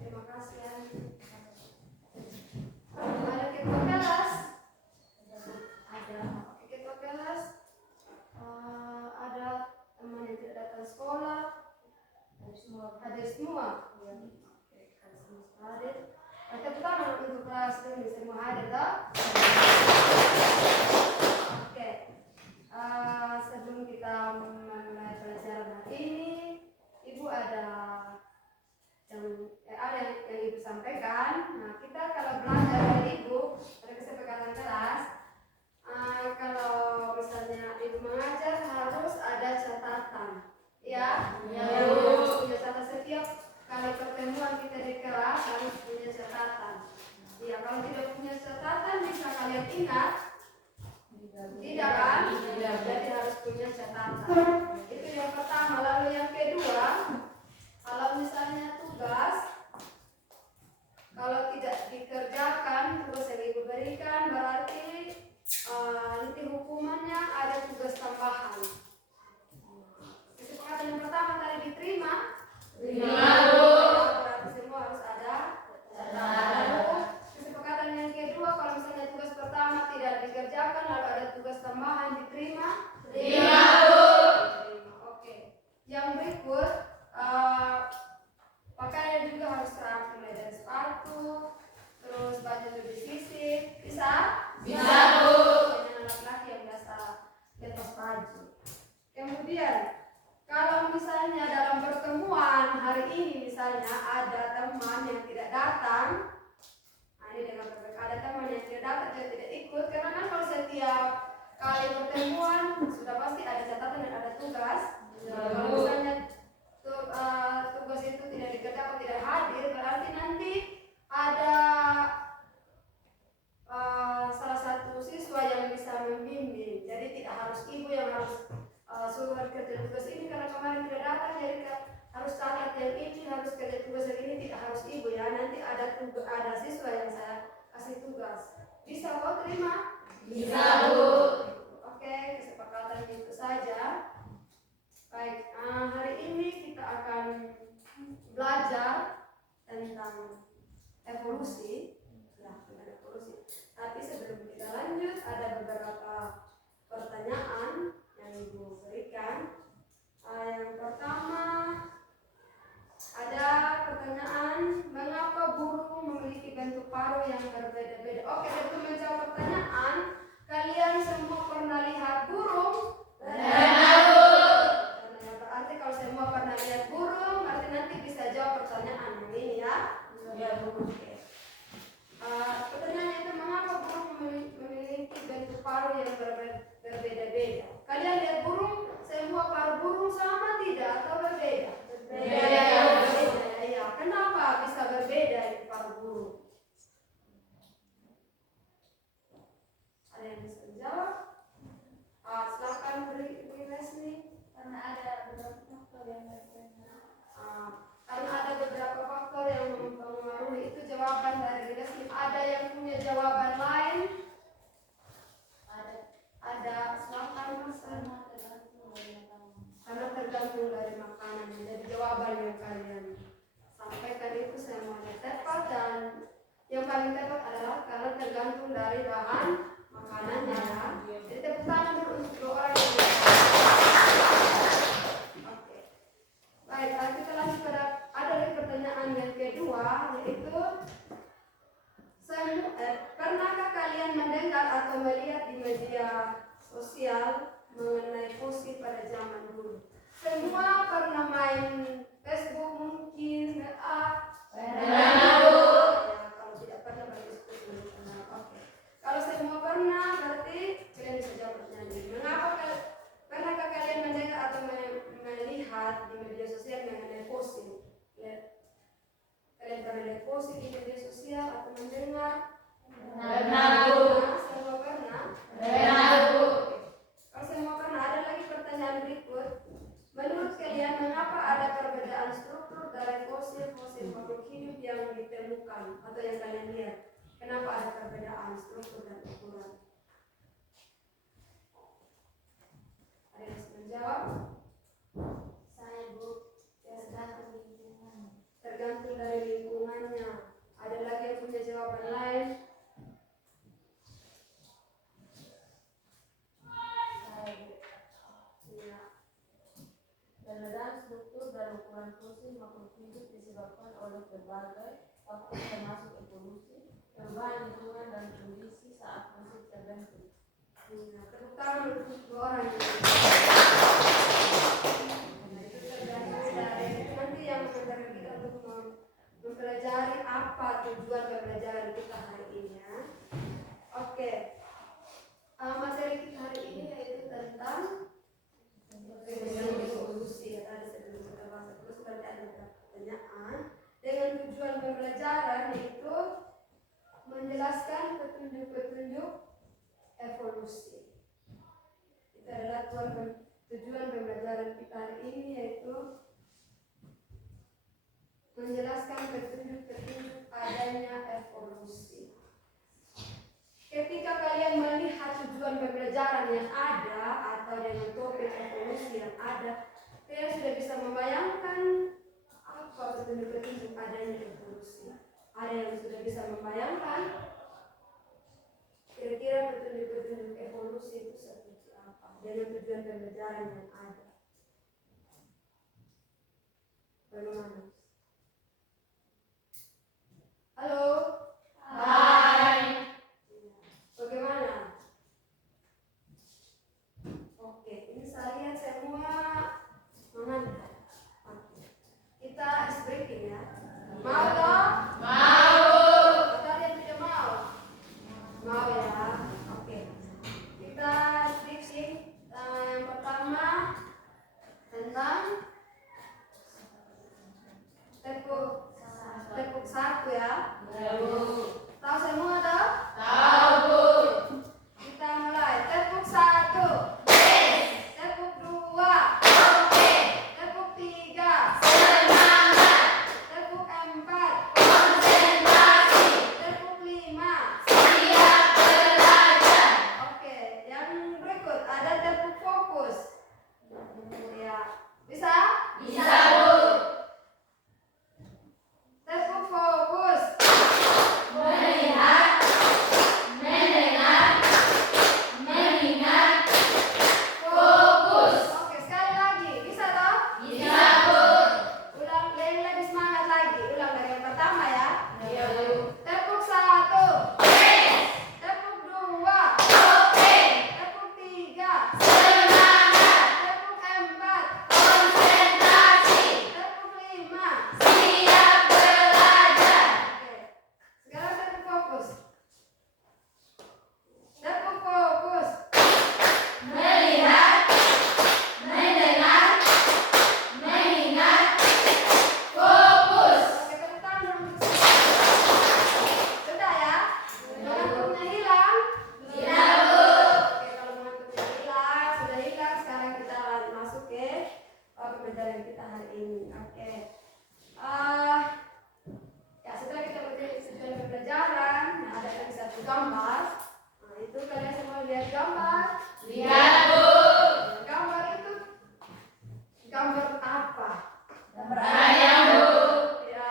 Terima kasih ya. Ada ketua kelas? Ada. Oke, ketua kelas. Ada teman yang tidak datang sekolah? Hadir semua. Oke, hadir. Tepuk tangan untuk kelas ini semua hadir, tak? Oke. Sebelum kita memulai pelajaran hari ini, Ibu ada yang Ibu sampaikan. Nah, kita kalau belajar dari Ibu pada kesepakatan kelas, kalau misalnya Ibu mengajar harus ada catatan, ya. Harus punya catatan setiap kali pertemuan kita di kelas harus punya catatan. Ya, kalau tidak punya catatan bisa kalian ingat? Tidak kan? Jadi harus punya catatan. Itu yang pertama. Lalu yang kedua, kalau misalnya tugas, kalau tidak dikerjakan tugas yang Ibu berikan, berarti nanti hukumannya ada tugas tambahan. Kesepakatan yang pertama tadi diterima. Berarti semua harus ada catatan. Lalu kesepakatan yang kedua, kalau misalnya tugas pertama tidak dikerjakan lalu ada tugas tambahan, diterima? Terima. Oke. Yang berikut, pakaian juga harus rapi, mulai dari sepatu, terus baju lebih sisir. Bisa? Bisa, Bu. Dengan laki-laki yang biasa lepas baju. Kemudian, kalau misalnya dalam pertemuan hari ini misalnya ada teman yang tidak datang, ini dengan ada teman yang tidak datang dan tidak ikut, karena kan kalau setiap kali pertemuan sudah pasti ada catatan dan ada tugas. Kalau misalnya tugas itu tidak dikerjakan, tidak hadir, berarti nanti ada salah satu siswa yang bisa membimbing. Jadi tidak harus Ibu yang harus suruh kerja tugas ini karena kemarin tidak datang, jadi harus catat yang ini, harus kerja tugas yang ini, tidak harus Ibu ya. Nanti ada siswa yang saya kasih tugas. Bisa kok terima? Bisa, Bu. Oke, kesepakatan itu saja. Baik, hari ini kita akan belajar tentang evolusi. Tapi sebelum kita lanjut, ada beberapa pertanyaan yang Ibu berikan. Yang pertama, ada pertanyaan, mengapa burung memiliki bentuk paruh yang berbeda-beda? Oke, sebelum menjawab pertanyaan, kalian semua pernah lihat burung? Pernah, Bu. Berarti kalau semua pernah lihat burung, berarti nanti bisa jawab pertanyaan ini ya. Ya, Bu. Oke. Pertanyaannya itu, mengapa burung memiliki bentuk paruh yang berbeda-beda? Kalian lihat burung, semua paruh burung sama tidak atau berbeda? Berbeda. Ya, kenapa bisa berbeda itu paruh burung? Ada yang bisa menjawab? Silakan beri Leslie. Karena ada beberapa faktor yang mempengaruhi, itu jawaban dari Leslie. Ada yang punya jawaban lain? Ada. Silakan Mas. Karena tergantung dari makanan. Jadi jawaban yang kalian sampaikan itu semuanya tepat, dan yang paling tepat adalah karena tergantung dari bahan makanannya ya. Jadi tepuk tangan dulu untuk dua orang yang oke. Baik, kita lanjut pada ada lagi pertanyaan yang kedua, yaitu pernahkah kalian mendengar atau melihat di media sosial mengenai puisi pada zaman dulu? Semua pernah main Facebook mungkin, WA? Pernah, Bu. Ya, kalau tidak pernah berarti belum pernah. Oke. Kalau semua pernah, berarti kalian bisa jawab pertanyaan ini. Pernahkah kalian mendengar atau melihat di media sosial mengenai puisi? Kalian pernah lihat puisi di media sosial atau mendengar? Benar, Bu. Semua pernah? Benar, Bu. Kalau semua pernah, ada lagi pertanyaan berikut. Menurut kalian, mengapa ada perbedaan struktur dari fosil-fosil makhluk hidup yang ditemukan atau yang kalian lihat? Kenapa ada perbedaan struktur dan ukuran? Ada yang bisa menjawab? Saya, Bu, tergantung lingkungan. Tergantung dari lingkungannya. Ada lagi yang punya jawaban lain? Saya, Bu. Ya. Perbedaan struktur dan ukuran fosil makhluk hidup disebabkan oleh berbagai faktor termasuk evolusi, perubahan lingkungan dan kondisi saat fosil terbentuk. Ya. Tepuk tangan untuk dua orang ini. Nah, itu tergantung dari itu nanti yang mengajarkan kita untuk mempelajari apa tujuan pembelajaran kita hari ini ya. Oke. Materi kita hari ini yaitu tentang evolusi ya, tadi sebelum kita bahas terus nanti ada pertanyaan dengan tujuan pembelajaran yaitu menjelaskan petunjuk-petunjuk evolusi. Itu adalah tujuan pembelajaran kita hari ini yaitu menjelaskan petunjuk-petunjuk adanya evolusi. Ketika kalian melihat tujuan pembelajaran yang ada atau dengan topik evolusi yang ada, kalian sudah bisa membayangkan apa petunjuk-petunjuk adanya evolusi. Ada yang sudah bisa membayangkan kira-kira petunjuk-petunjuk evolusi itu seperti apa dengan tujuan pembelajaran yang ada. Bagaimana? Halo? Hai. Bagaimana? Oke, ini saya lihat semua mengantar. Oke. Kita ice breaking ya. Mau toh? Mau. Atau yang tidak mau? Mau ya. Oke. Kita fixing yang pertama tentang tepuk satu ya. Ya, Bu. Tahu semua toh? Tahu, Bu. Kita mulai. Tepuk satu. Tepuk dua. Tepuk tiga. Semangat. Tepuk empat. Konsentrasi. Tepuk lima. Siap belajar. Oke, yang berikut ada tepuk fokus. Ya, bisa? Bisa, Bu. Tepuk fokus. Melihat, mendengar, mengingat, fokus. Oke, sekali lagi. Bisa toh? Bisa, Bu. Ulang lebih semangat lagi. Ulang dari yang pertama ya. Ya, Bu. Tepuk satu. Tepuk dua. Oke. Tepuk tiga. Semangat. Tepuk empat. Konsentrasi. Tepuk lima. Siap belajar. Oke. Sekarang tepuk fokus. Tepuk fokus. Melihat, mendengar, mengingat, fokus. Oke, tepuk tangan dulu. Sudah ya? Mengantuknya hilang? Tidak, Bu. Oke, kalau mengantuknya hilang, sudah hilang. Sekarang kita masuk ke pembelajaran kita hari ini. Oke. Ya, setelah kita belajar pembelajaran, nah ada lagi satu gambar. Nah, itu kalian semua lihat gambar. Lihat, Bu. Gambar itu gambar apa? Gambar ayam, Bu. Ya,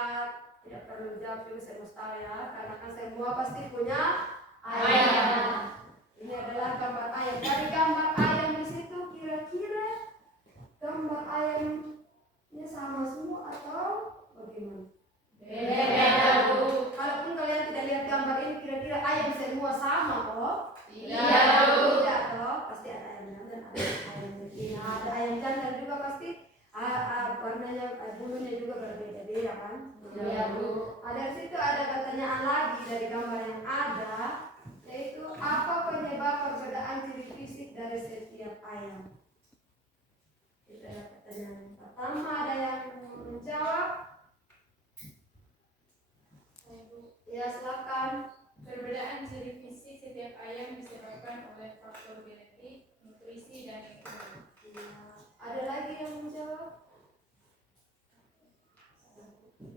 tidak perlu jawab dulu, saya mesti tahu ya, karena kan semua pasti punya Ayam. Ini adalah gambar ayam. Dari gambar ayam di situ kira-kira gambar ayamnya sama semua atau bagaimana? Beda-beda, Bu. Kalaupun kalian tidak lihat gambar ini, kira-kira ayam semua sama kok? Tidak, Bu. Tidak toh, pasti ada ayam jantan, ada ayam betina, ada ayam jantan juga pasti warnanya, bulunya juga berbeda-beda kan? Iya, Bu. Ada di situ ada pertanyaan lagi dari gambar yang ada, yaitu apa penyebab perbedaan ciri fisik dari setiap ayam? Itu adalah pertanyaan pertama. Ada yang menjawab? Ya, silakan. Perbedaan ciri fisik setiap ayam disebabkan oleh faktor genetik, nutrisi, dan ekonomi. Ya. Ada lagi yang mau jawab?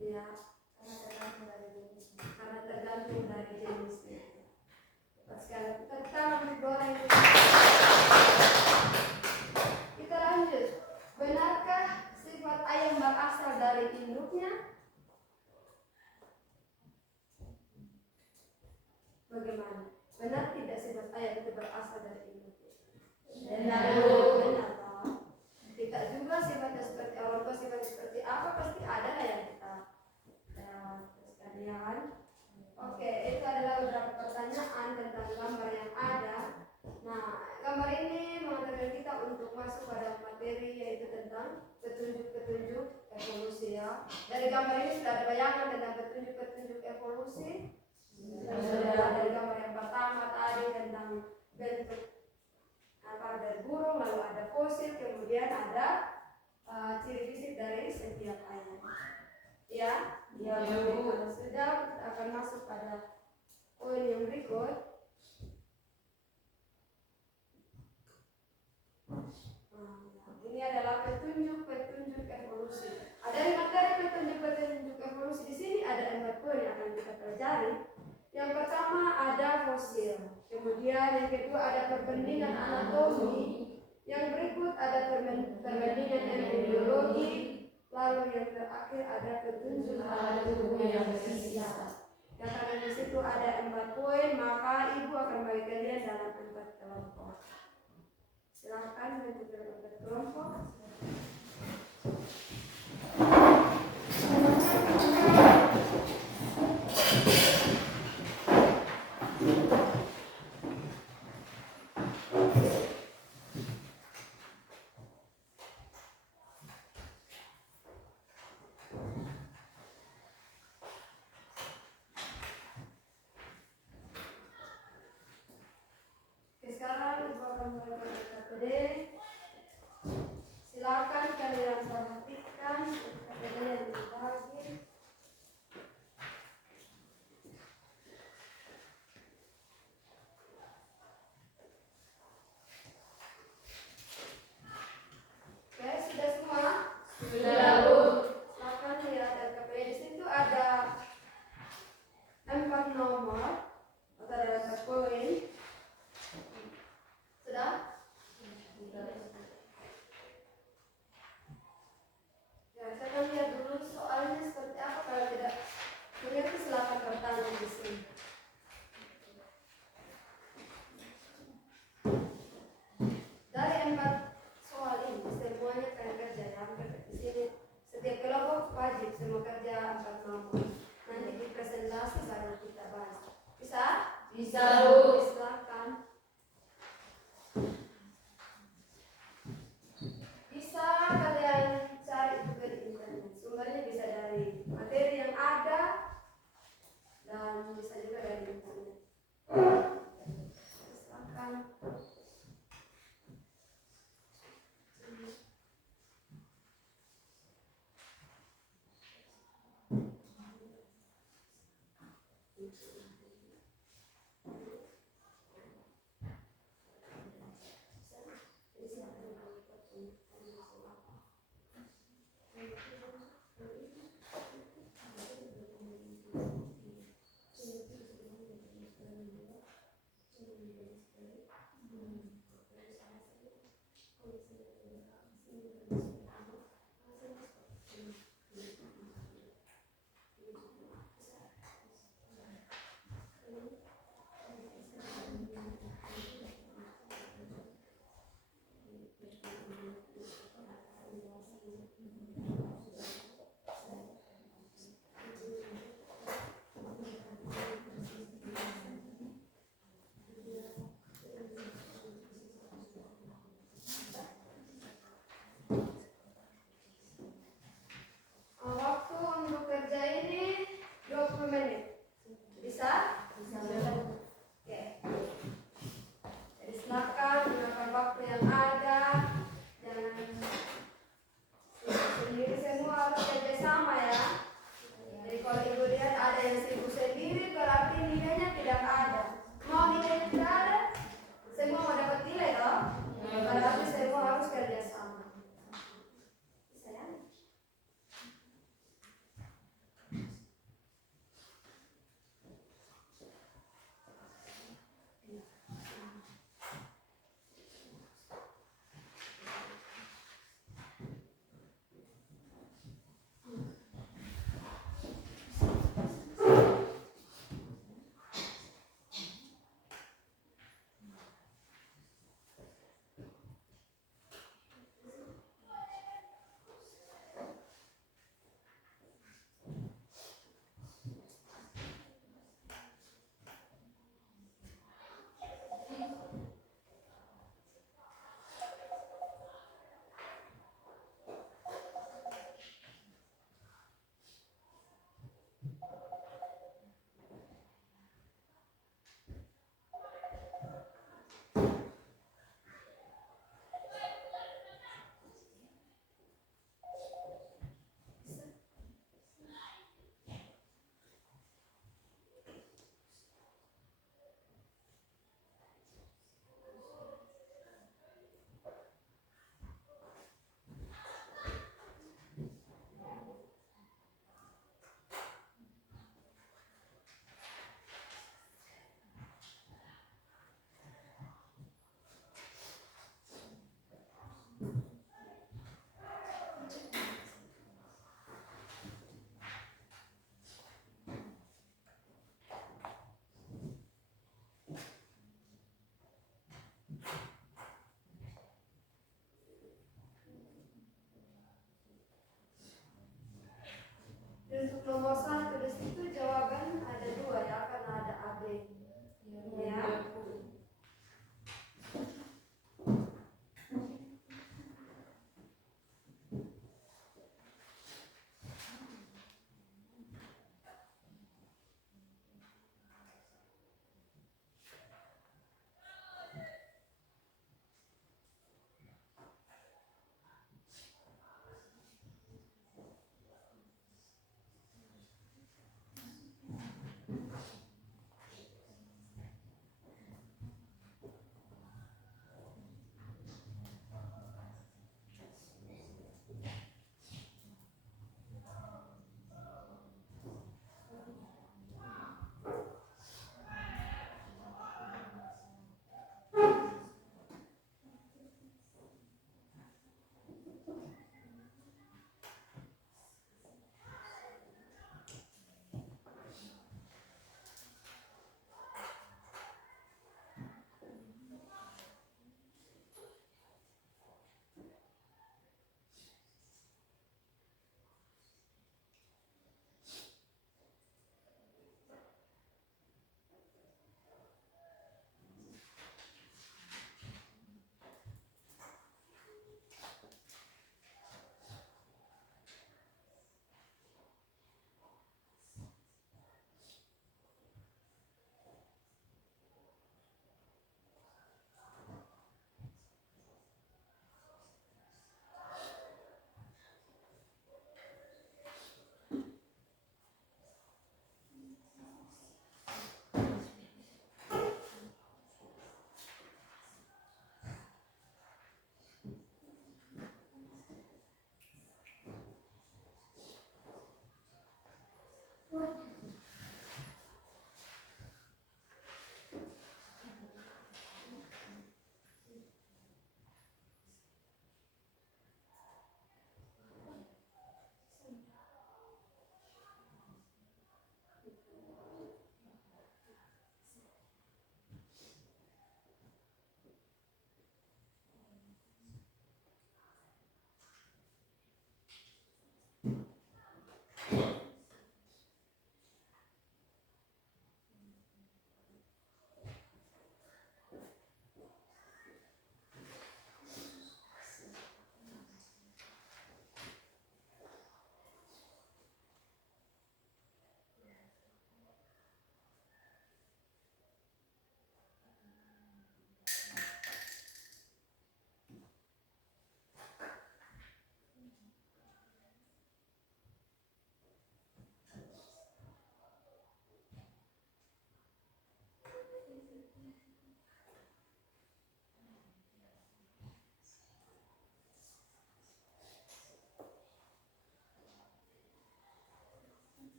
Ya, karena tergantung dari jenisnya. Sekarang kita lanjut bola ini. Kita lanjut. Benarkah sifat ayam berasal dari induknya? Bagaimana? Benar tidak sifat ayam itu berasal dari induknya? Benar. Benar. Tidak juga sifatnya seperti orang tua, sifatnya seperti apa pasti ada lah yang kita sekalian. Oke, itu adalah beberapa pertanyaan tentang gambar yang ada. Nah, gambar ini mengatakan kita untuk masuk pada materi yaitu tentang petunjuk-petunjuk evolusi ya. Dari gambar ini sudah ada bayangan tentang petunjuk-petunjuk evolusi. Sudah dari gambar yang pertama tadi tentang bentuk dari burung, lalu ada fosil, kemudian ada ciri fisik dari setiap ayam. Ya, kalau sudah kita akan masuk pada poin yang berikut. Ini adalah petunjuk-petunjuk evolusi. Ada materi petunjuk-petunjuk evolusi di sini ada 4 poin yang akan kita pelajari. Yang pertama ada fosil, kemudian yang kedua ada perbandingan anatomi, yang berikut ada perbandingan epidemiologi, lalu yang terakhir ada petunjuk alat tubuh yang bersisa. Karena di situ ada 4 poin, maka ibu akan bagi kalian dalam 4 kelompok. Silakan bentuk dalam 4 kelompok. Sekarang ibu akan mulai KPD. Silakan kalian perhatikan KPD yang dibagi. Oke, sudah semua? Sudah, Bu. Silakan lihat KPD. Di situ ada 4 nomor atau ada 4 poin. Sudah? Ya, saya akan lihat dulu soalnya seperti apa. Kalau tidak mengerti silakan bertanya di sini. Dari 4 soal ini semuanya akan kerja hampir di sini. Setiap kelompok wajib semua kerja 4 nomor. Nanti di presentasi baru kita bahas. Bisa? Bisa, Bu. Silakan. Bisa kalian cari juga di internet. Sumbernya bisa dari materi yang ada dan bisa juga dari internet. Silakan.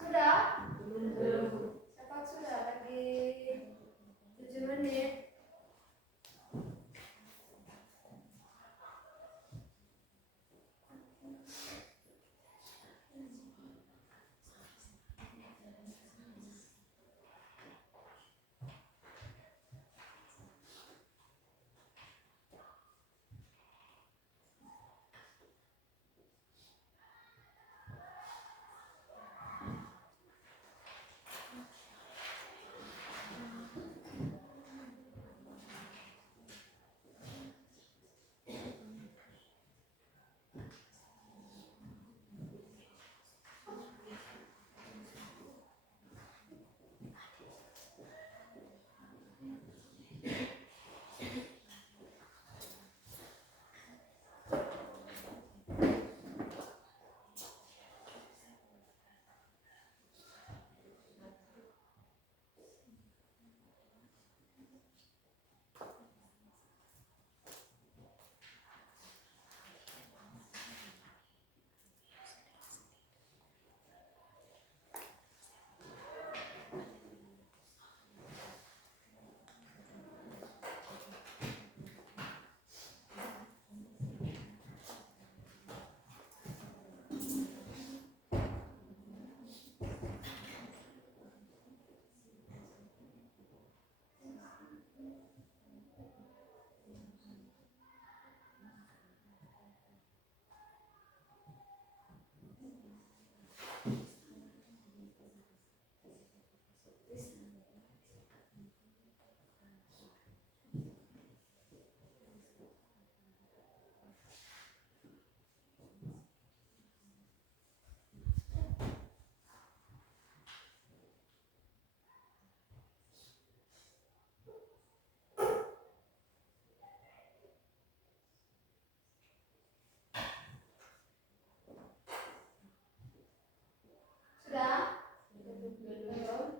Sudah? Cepat sudah, lagi 7 menit. Sudah? Belum?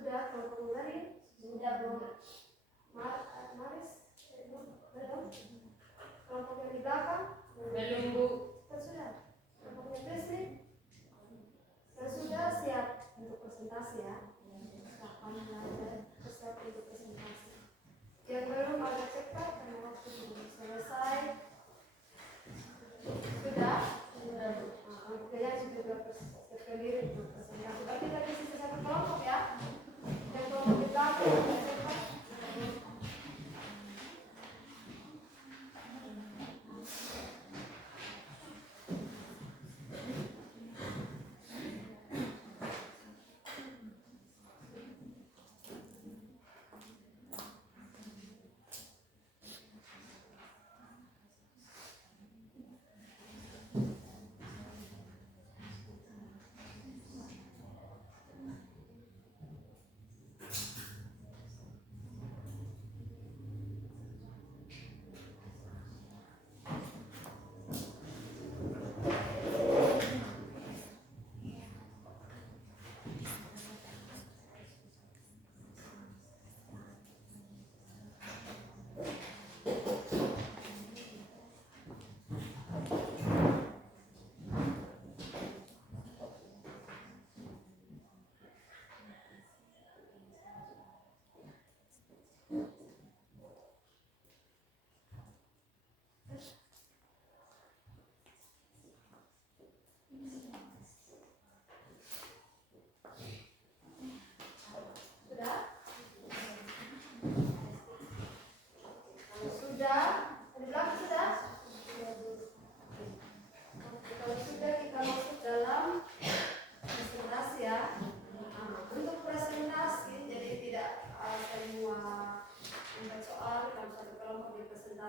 Sudah belum lari? Sudah belum? Maris? Belum?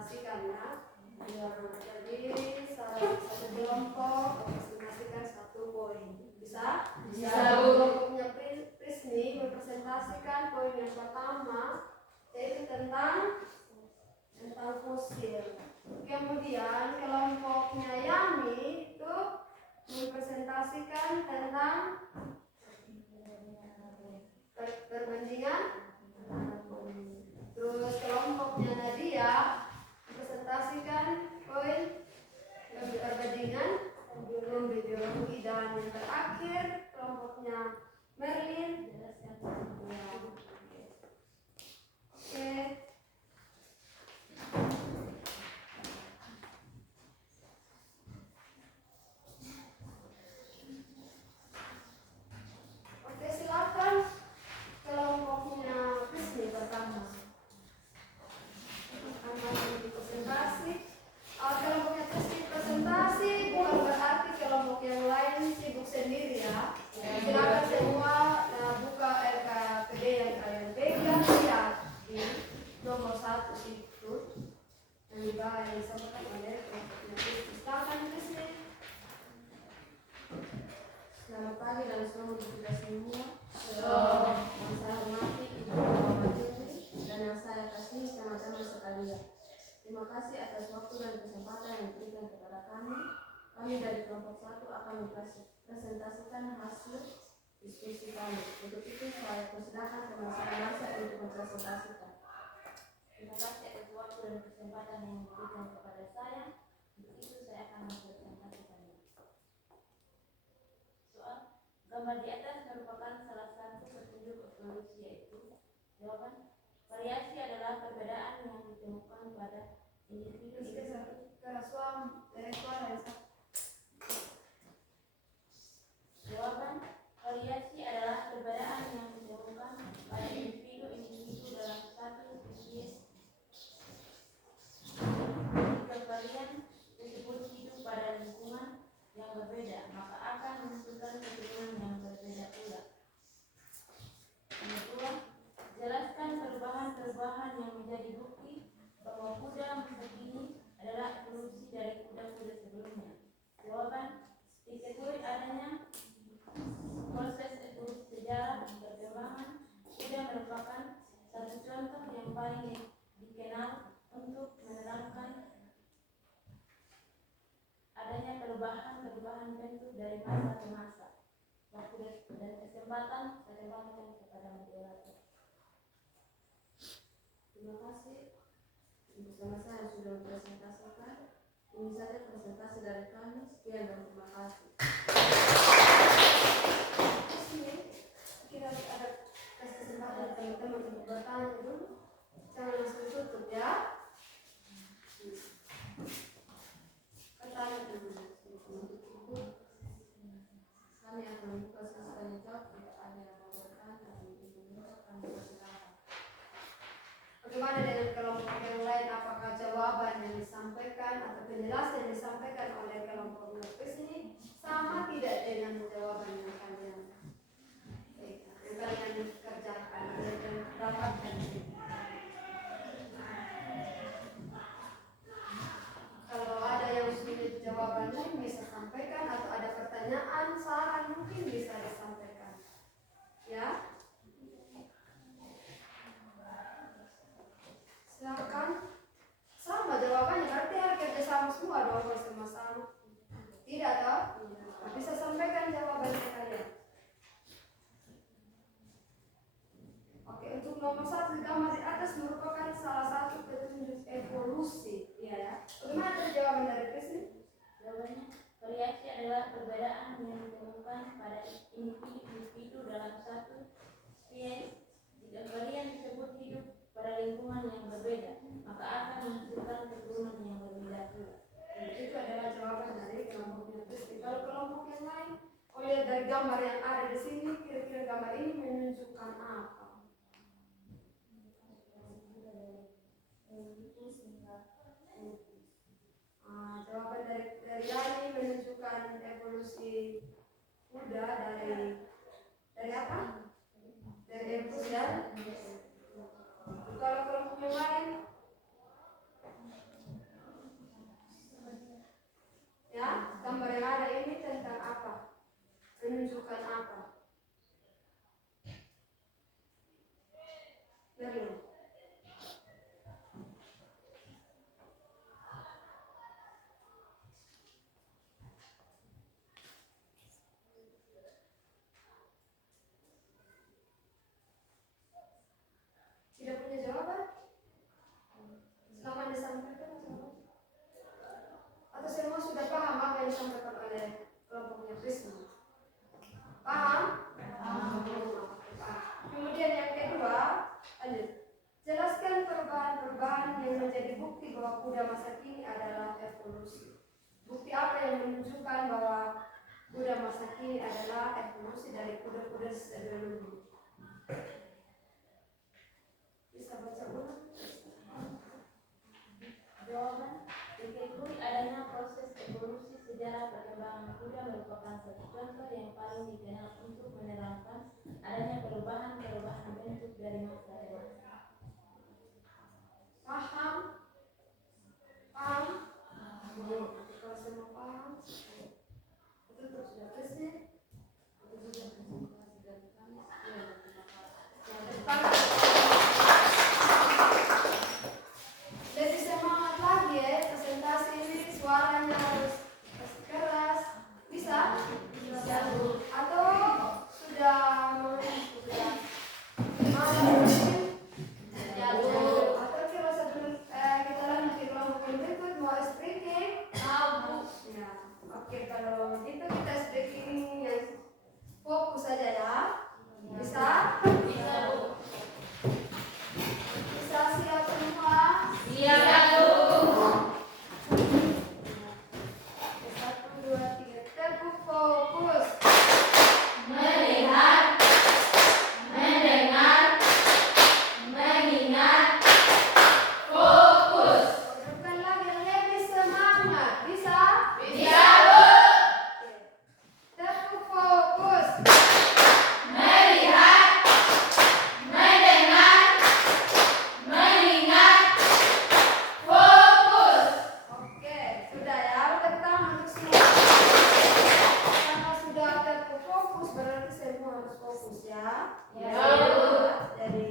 presentasikan ya. Jadi satu kelompok presentasikan 1 poin. Bisa? Bisa, Bu. Kelompoknya Prisni mempresentasikan poin yang pertama yaitu tentang fosil. Kemudian kelompoknya Yani itu mempresentasikan tentang perbandingan. Terus kelompoknya Nadia presentasikan poin perbandingan biologi, dan yang terakhir kelompoknya Merlin. Oke, silakan kelompoknya Prisni pertama. Presentasi. Kelompoknya Prisni presentasi bukan berarti kelompok yang lain sibuk sendiri ya. Silakan semua buka RKPD yang kalian pegang, lihat di nomor 1 itu yang dibahas yang disampaikan oleh kelompoknya Prisni. Silakan Prisni. Selamat pagi dan selamat bertugas semua. Yang saya hormati Ibu Bapak Juni dan yang saya kasihi teman-teman sekalian. Terima kasih atas waktu dan kesempatan yang diberikan kepada kami. Kami dari kelompok 1 akan mempresentasikan hasil diskusi kami. Untuk itu saya persilakan teman saya Masya untuk mempresentasikan. Terima kasih atas waktu dan kesempatan yang diberikan kepada saya. Untuk itu saya akan mempresentasikannya. Soal gambar di atas merupakan salah satu petunjuk evolusi, yaitu jawaban variasi adalah perbedaan yang ditemukan pada individu. Jawaban variasi adalah perbedaan yang ditemukan pada individu dalam satu spesies. Jika varian tersebut hidup pada lingkungan yang berbeda, maka akan menghasilkan keturunan yang berbeda pula. Yang kedua, jelaskan perubahan-perubahan yang menjadi bukti bahwa kuda masa kini adalah evolusi dari kuda-kuda sebelumnya. Jawaban, diketahui adanya proses evolusi sejarah perkembangan kuda merupakan satu contoh yang paling dikenal untuk menerangkan adanya perubahan bentuk dari masa ke masa. Waktu dan kesempatan saya kembalikan kepada moderator. Terima kasih bersama saya yang sudah mempresentasikan. Ini saja presentasi dari kami. Sekian dan terima kasih. Kita ada kesempatan teman-teman untuk bertanya dulu. Jangan langsung tutup ya. Pertanyaan dulu. Kami akan membuka sesi tanya jawab. Jika ada yang mau bertanya atau diminta, kami persilakan. Bagaimana dengan kelompok yang lain? Apakah jawaban yang disampaikan atau penjelasan yang disampaikan oleh kelompok Nurpis ini sama tidak dengan jawaban yang kalian kerjakan dan dapatkan? Kalau ada yang sulit jawabannya bisa sampaikan, atau ada pertanyaan, saran mungkin bisa disampaikan. Ya. Silakan. Sama jawabannya, berarti harus kerja sama semua dong bersama-sama. Tidak toh? Bisa sampaikan jawabannya kalian. Oke, untuk nomor 1 gambar di atas merupakan salah satu petunjuk evolusi. Iya ya. Bagaimana tadi jawaban dari Prisni? Jawabannya, variasi adalah perbedaan yang ditemukan pada individu dalam satu spesies. Jika varian tersebut hidup pada lingkungan yang berbeda, maka akan menghasilkan keturunan yang berbeda pula. Itu adalah jawaban dari kelompoknya Prisni. Kalau kelompok yang lain, lihat dari gambar yang ada di sini, kira-kira gambar ini menunjukkan apa? Jawaban dari Yani menunjukkan evolusi kuda dari apa? Dari evolusi ya. Kalau kelompok yang lain kuda masa kini adalah evolusi. Bukti apa yang menunjukkan bahwa kuda masa kini adalah evolusi dari kuda-kuda sebelumnya? Bisa baca ulang? Jawaban, diketahui adanya proses evolusi sejarah perkembangan kuda merupakan satu contoh yang paling dikenal untuk menerangkan adanya perubahan-perubahan bentuk dari masa ke masa. Paham? Paham? Kalau semua paham, itu sudah bersih. Yang depan. Lebih semangat lagi ya, presentasi ini suaranya harus keras. Bisa? Bisa. Atau sudah sudah malam mungkin? Atau kita sebelum kita lanjut ke kelompok yang berikut mau speaking? Ya, oke, kalau gitu kita speaking yang fokus saja ya. Bisa? Bisa, Bu. Bisa siap semua? Siap, Bu. 1, 2, 3, teguh fokus. Melihat, mendengar, mengingat, fokus. Bukan lagi lebih semangat. Bisa? Bisa, Bu. Teguh fokus. Melihat, mendengar, mengingat, fokus. Oke, sudah ya. Pertama untuk semua. Karena sudah terfokus berarti semua harus fokus ya. Ya, Bu. Jadi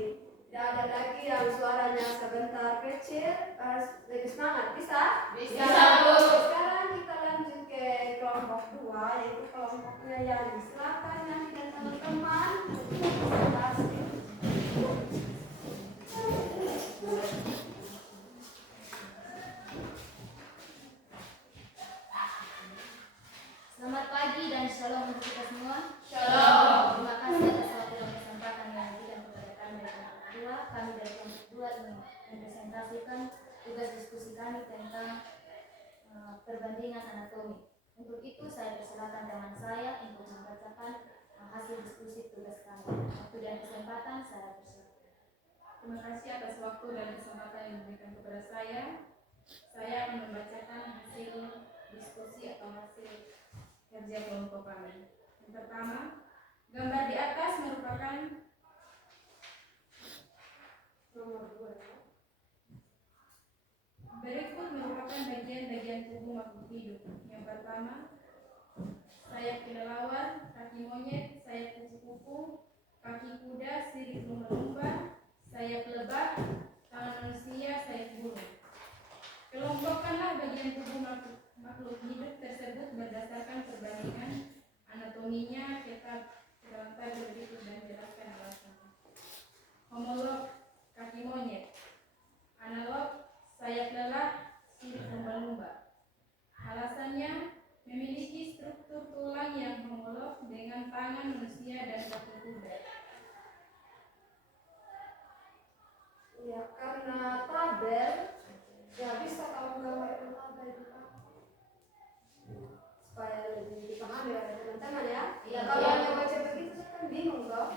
tidak ada lagi yang suaranya sebentar kecil, harus lebih semangat. Bisa? Bisa, Bu. Sekarang kita lanjut ke kelompok 2, yaitu kelompoknya yang silakan nanti dan teman-teman presentasi. Selamat pagi dan shalom untuk kita semua. Shalom. Terima kasih atas waktu dan kesempatan yang diberikan kepada kami dari kelompok 2. Kami dari kelompok 2 ingin mempresentasikan tugas diskusi kami tentang perbandingan anatomi. Untuk itu saya persilakan teman saya untuk membacakan hasil diskusi tugas kami. Waktu dan kesempatan saya persilakan. Terima kasih atas waktu dan kesempatan yang diberikan kepada saya. Saya akan membacakan hasil diskusi atau hasil kerja kelompok kami. Yang pertama, gambar di atas merupakan Nomor 2 ya. berikut merupakan bagian-bagian tubuh makhluk hidup. Yang pertama, sayap kelelawar, kaki monyet, sayap kupu-kupu, kaki kuda, sirip lumba-lumba, sayap lebah, tangan manusia, sayap burung. Kelompokkanlah bagian tubuh makhluk hidup tersebut berdasarkan perbandingan anatominya. Kita terangkan berikut dan jelaskan alasannya. Homolog, kaki monyet. Analog, sayap lelah, sirip lumba-lumba. Alasannya, memiliki struktur tulang yang homolog dengan tangan manusia dan kaki kuda. Ya, karena tabel, ya bisa kamu gambarkan tabel di belakang. Supaya lebih dipahami oleh teman-teman ya. Iya, Kalau iya. hanya baca begitu saya kan bingung toh.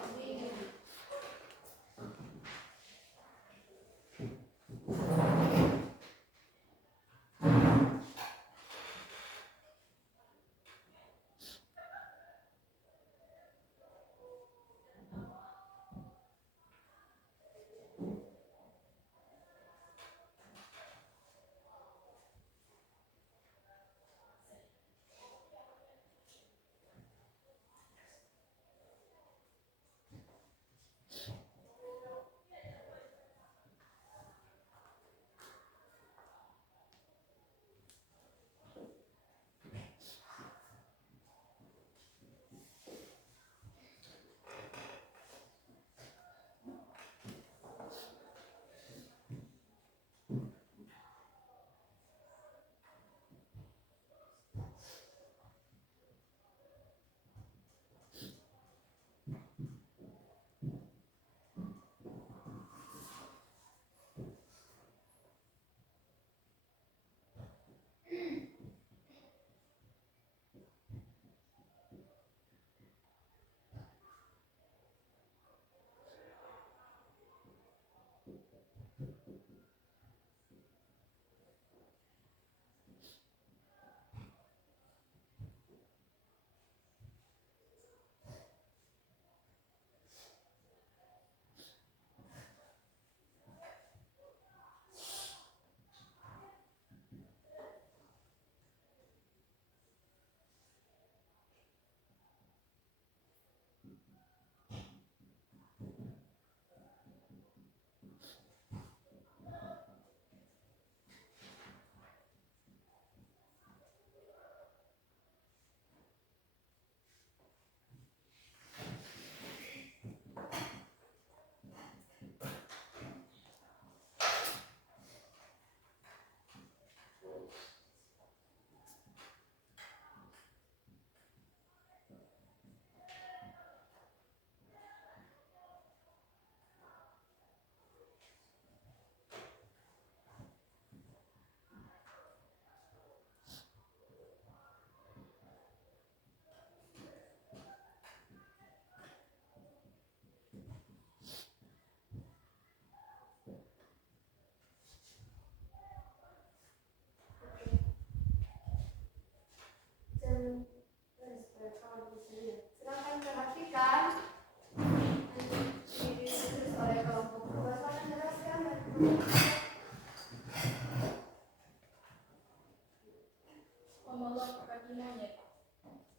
Homolog kaki monyet.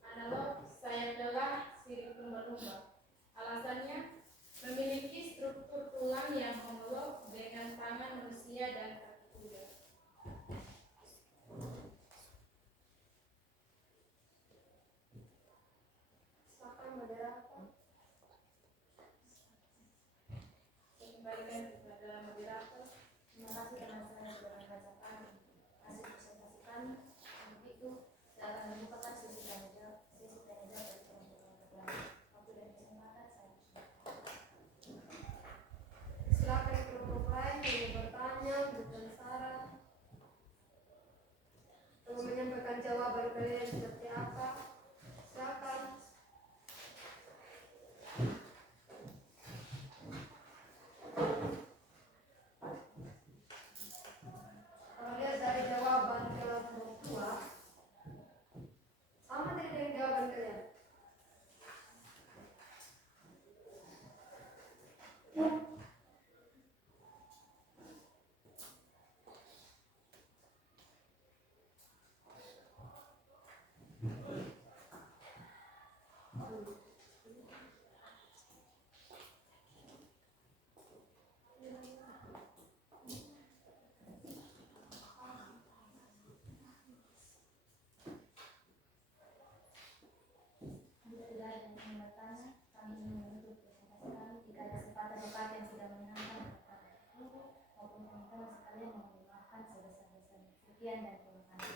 Analog sayap lelah sirip lumba-lumba. Alasannya memiliki struktur tulang yang homolog dengan tangan manusia dan kaki kuda. Silakan moderator. Saya kembalikan kepada moderator. Terima kasih teman saya sudah membacakan hasil presentasi kami. Untuk itu, saya akan membukakan sesi tanya jawab dari teman-teman terpilih. Waktu dan kesempatan saya Silakan kelompok lain yang bertanya, memberikan saran, atau menyampaikan jawaban kalian seperti apa. Silakan. Kalau lihat dari jawaban kelompok dua, sama tidak dengan jawaban kalian. tidak ada yang bertanya. Kami ingin menutup presentasi kami. Jika ada kesempatan dekat yang sudah menyenangkan kepada guru maupun teman-teman sekalian, mohon dimaafkan sebesar-besarnya. Sekian dan terima kasih.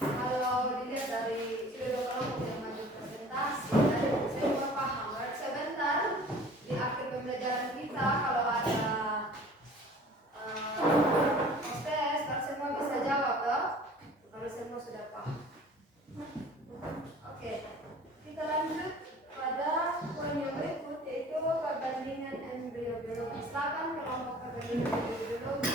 Kalau dilihat dari kedua kelompok yang maju presentasi, dari saya juga paham. Berarti sebentar di akhir pembelajaran kita kalau ada tes, kalau semua bisa jawab toh. Kalau semua sudah paham. Oke, kita lanjut pada poin yang berikut, yaitu perbandingan embrio biologi. Silakan kelompok perbandingan embrio biologi.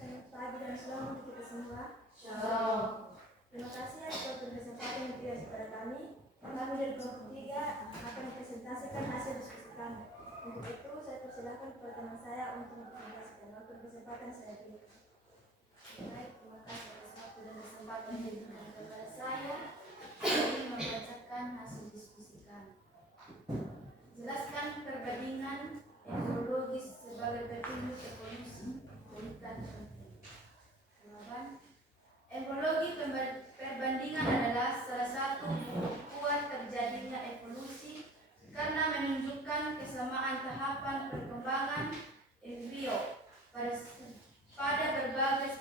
Selamat pagi dan selamat untuk kita semua. Shalom. Terima kasih atas kesempatan yang diberikan kepada kami. Kami dari kelompok 3 akan mempresentasikan hasil diskusi kami. Untuk itu, saya persilakan kepada teman saya untuk mempresentasikan. Waktu kesempatan saya berikan. Baik, terima kasih atas waktu dan kesempatan yang diberikan kepada saya. Saya ingin membacakan hasil diskusi kami. Jelaskan perbandingan embriologis sebagai petunjuk evolusi. Berikan penting. Jawaban. Embriologi perbandingan adalah salah satu bukti kuat terjadinya evolusi karena menunjukkan kesamaan tahapan perkembangan embrio pada berbagai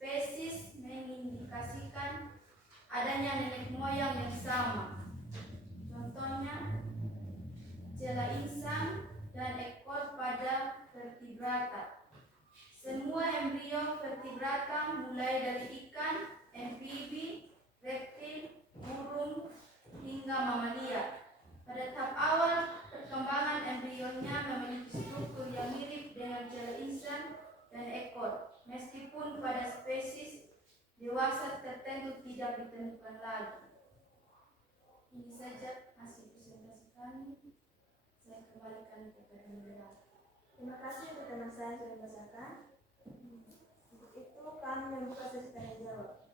spesies mengindikasikan adanya nenek moyang yang sama. Contohnya, jela insang dan ekor pada vertebrata. Semua embrio vertebrata mulai dari ikan, amfibi, reptil, burung, hingga mamalia. Pada tahap awal perkembangan embrionya memiliki struktur yang mirip dengan jela insang dan ekor, meskipun pada spesies dewasa tertentu tidak ditemukan lagi. Ini saja hasil presentasi kami. Saya kembalikan kepada moderator. Terima kasih untuk teman saya sudah membacakan. Untuk itu kami membuka sesi tanya jawab.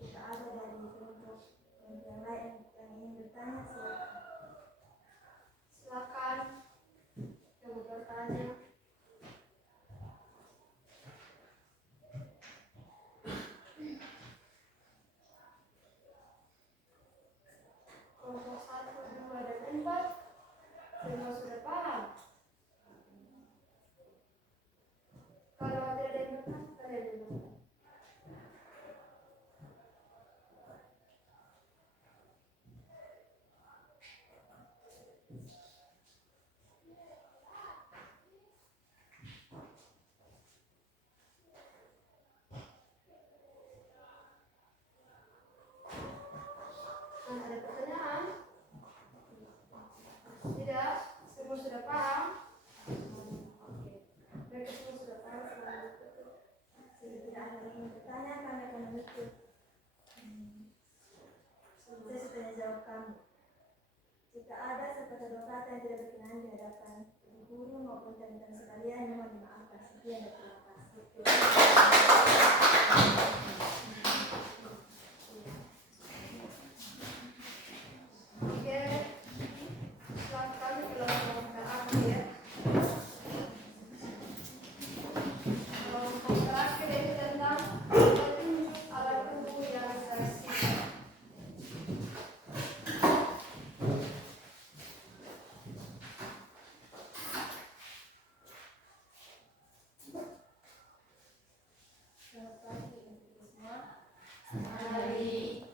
Jika ada dari kelompok yang lain yang ingin bertanya, silakan yang bertanya. Kelompok 1, 2, dan 4 semua sudah paham. Kalau tidak ada yang bertanya, kalian dulu. Ada pertanyaan? Tidak? kata-kata yang tidak berkenan di hadapan guru maupun teman-teman sekalian, mohon dimaafkan. Sekian dan terima kasih. Oke, setelah kami kelompok terakhir ya. Kelompok terakhir itu tentang petunjuk alat tubuh yang tersisa. Selamat pagi untuk kita semua. Hari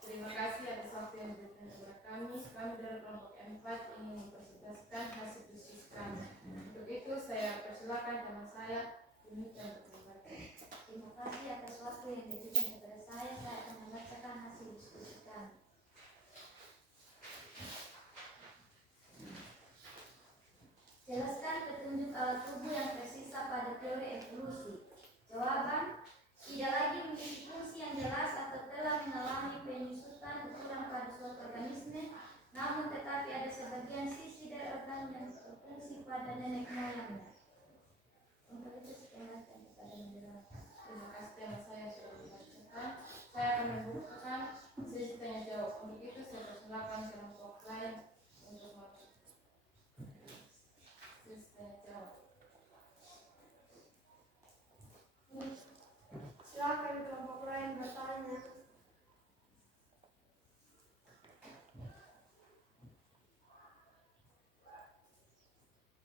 terima kasih atas waktu yang diberikan kepada kami. Kami dari kelompok 4 ingin mempresentasikan hasil diskusi kami. Untuk itu saya persilakan teman saya demikian untuk membaca. Terima kasih atas waktu yang diberikan kepada saya. Saya akan membacakan hasil diskusi kami. Jelaskan petunjuk alat tubuh yang tersisa pada teori evolusi. Jawaban: tidak lagi memiliki fungsi yang jelas atau telah mengalami penyusutan ulang pada suatu organisme, namun tetapi ada sebagian sisi dari organ yang berfungsi pada nenek moyangnya. Untuk itu sekian yang kepada menjelaskan. Terima kasih teman saya sudah membacakan. Saya akan membukakan sesi tanya jawab. Untuk itu saya persilakan kelompok lain untuk masuk. Sesi tanya jawab. Silakan kelompok lain bertanya.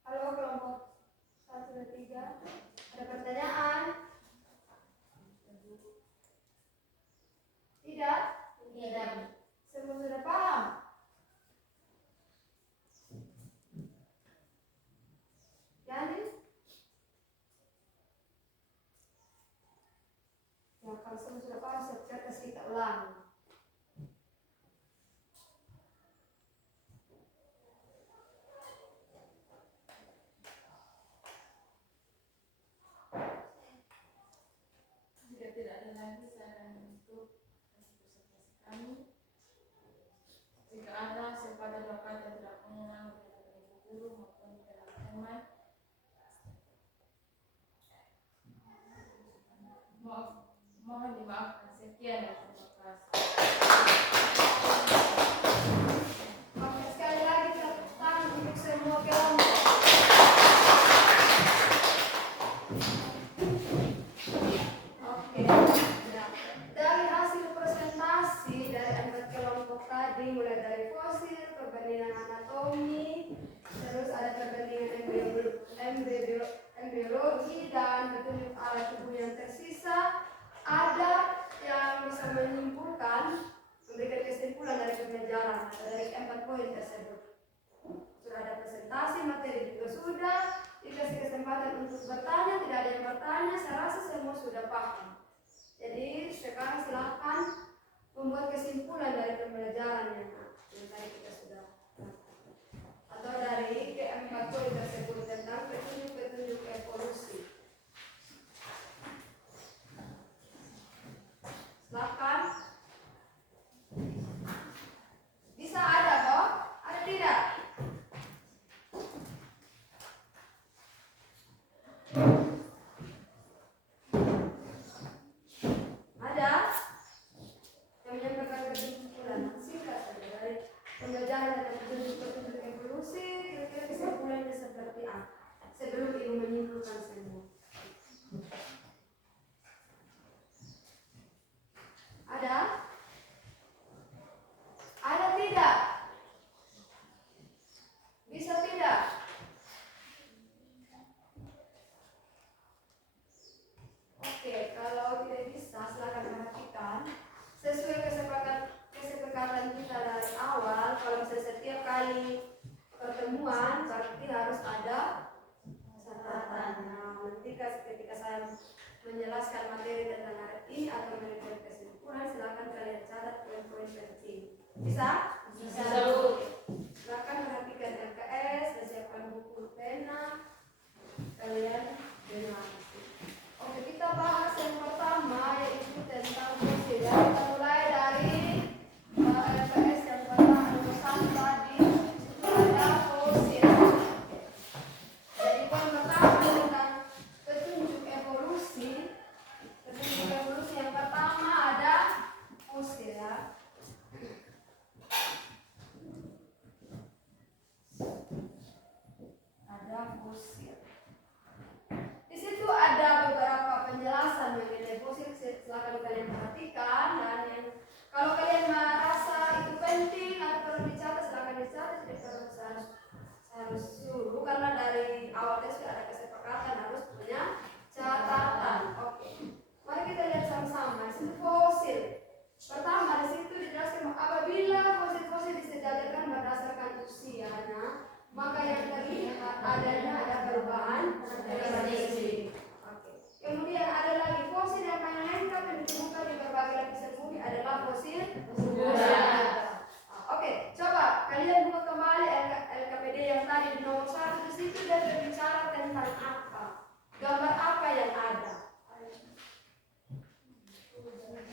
Halo kelompok 1 dan 3, ada pertanyaan? Tidak? Tidak. Semua sudah paham? Yani? Ya, kalau semua sudah paham, saya kasih kita ulang. Jika tidak ada lagi, saya akan menutup hasil presentasi kami. Jika ada sepeda dapat yang tidak mengenal dari ibu guru maupun teman-teman, mohon dimaafkan. Sekian dan terima kasih. Oke, sekali lagi tepuk tangan untuk semua kelompok. Oke, nah, dari hasil presentasi dari 4 kelompok tadi, mulai dari fosil, perbandingan anatomi, terus ada perbandingan embriologi dan petunjuk alat tubuh yang tersisa, ada yang bisa menyimpulkan, memberikan kesimpulan dari pembelajaran dari 4 poin tersebut. Sudah ada presentasi, materi juga sudah, dikasih kesempatan untuk bertanya, tidak ada yang bertanya, saya rasa semua sudah paham. Jadi sekarang silakan membuat kesimpulan dari pembelajaran yang tadi kita sudah lakukan. Atau dari ke-4 poin tersebut tentang petunjuk-petunjuk evolusi. Silakan. Bisa ada toh? Ada tidak? Ada? Yang menyampaikan kesimpulan singkat saja dari pembelajaran dan petunjuk-petunjuk evolusi, kira-kira kesimpulannya seperti apa? Sebelum ibu menyimpulkan semua. Ada? Ada tidak? Bisa tidak? Oke, kalau tidak bisa silakan perhatikan sesuai kesepakatan kita dari awal. Kalau misalnya setiap kali pertemuan berarti harus ada catatan. Nah, nanti ketika saya menjelaskan materi tentang hari ini atau memberikan kesimpulan, silakan kalian catat poin-poin penting. Bisa? Bisa. Silakan perhatikan LKS dan siapkan buku pena kalian dengar. Oke, kita bahas yang pertama yaitu tentang fosil. Ya, kita mulai dari LKS yang pertama nomor 1 tadi. harus suruh karena dari awalnya sudah ada kesepakatan harus punya catatan. Oke. Mari kita lihat sama-sama. Di situ fosil. Pertama di situ dijelaskan apabila fosil-fosil disejajarkan berdasarkan usianya, maka yang terlihat adanya ada perubahan karakteristik. Oke. Kemudian ada lagi fosil yang paling lengkap yang ditemukan di berbagai lapisan bumi adalah fosil buaya. Oke, coba kalian buka kembali LKPD yang tadi di nomor 1. Di situ dia berbicara tentang apa? Gambar apa yang ada?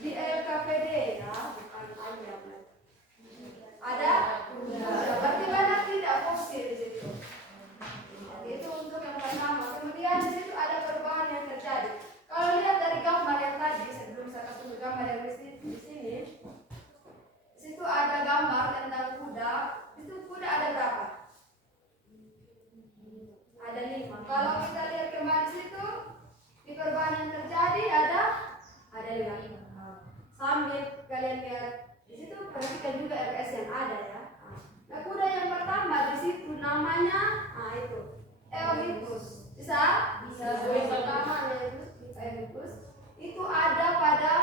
Di LKPD ya, bukan ayam. Ada kuda. Berarti banyak tidak fosil di situ. Itu untuk yang pertama. Kemudian di situ ada perubahan yang terjadi. Kalau lihat dari gambar yang tadi, sebelum saya kasih gambar yang di sini, di situ ada gambar tentang kuda. Itu kuda ada berapa? Ada 5. Kalau kita lihat kembali di situ, di perubahan yang terjadi ada 5. Sambil kalian lihat di situ perhatikan juga RS yang ada ya. Nah, kuda yang pertama di situ namanya itu Eurypus. Bisa? Yang pertama yaitu Eurypus. Itu ada pada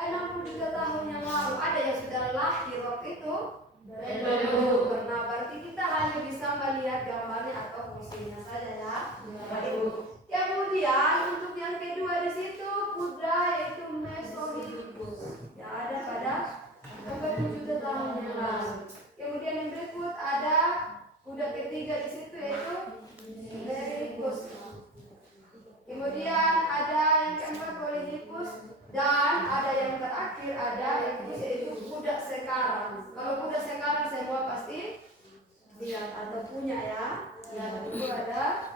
63 tahun yang lalu. Ada yang sudah lahir waktu itu belum. Nah, berarti kita hanya bisa melihat gambarnya atau fungsinya saja ya. Kemudian untuk yang kedua di situ kuda yaitu Mesohippus. Ya, ada pada 47 tahun yang lalu. Kemudian yang berikut ada kuda ketiga di situ yaitu Mesohippus. Kemudian ada yang keempat Polyhippus dan ada yang terakhir ada yaitu kuda sekarang. Kalau kuda sekarang semua pasti lihat atau punya ya. Yang itu ada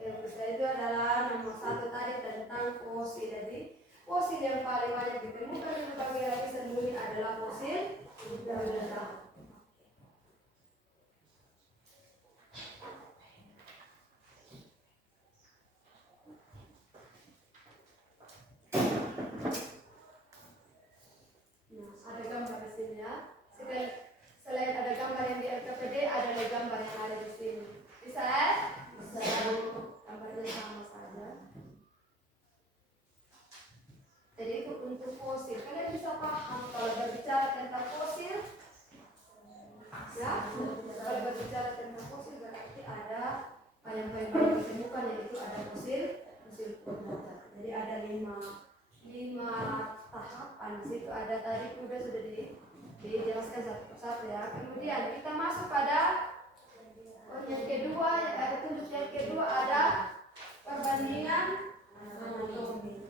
itu adalah nomor 1 tadi tentang fosil. Jadi fosil yang paling banyak ditemukan di berbagai lapisan bumi adalah fosil buaya. Nah, ada gambar di sini ya. Selain ada gambar yang di LKPD, ada gambar yang ada di sini. Bisa ya? Bisa. Gambarnya sama saja. Jadi itu untuk fosil. Kalian bisa paham kalau berbicara tentang fosil? Ya, kalau berbicara tentang fosil berarti ada yang paling ditemukan yaitu ada fosil kuda. Jadi ada 5 tahapan. Di situ ada tadi kuda sudah dijelaskan satu persatu ya. Kemudian kita masuk pada yang kedua, ada tunjuk yang kedua ada perbandingan anatomi.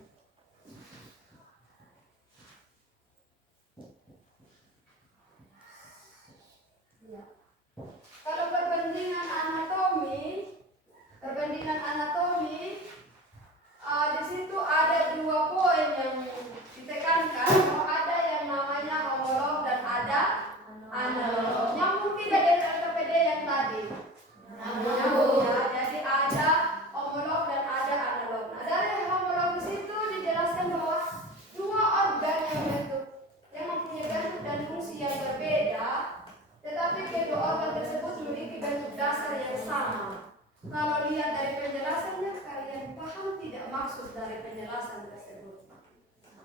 Ya. Kalau perbandingan anatomi, di situ ada 2 poin yang ditekankan. Ada yang namanya homolog dan ada analog. Nyambung tidak dari LKPD yang tadi? Nyambung ya. Jadi ada homolog dan ada analog. Nah, dari homolog di situ dijelaskan bahwa 2 organ yang mempunyai bentuk dan fungsi yang berbeda, tetapi kedua organ tersebut memiliki bentuk dasar yang sama. Kalau lihat dari penjelasannya, kalian paham tidak maksud dari penjelasan tersebut?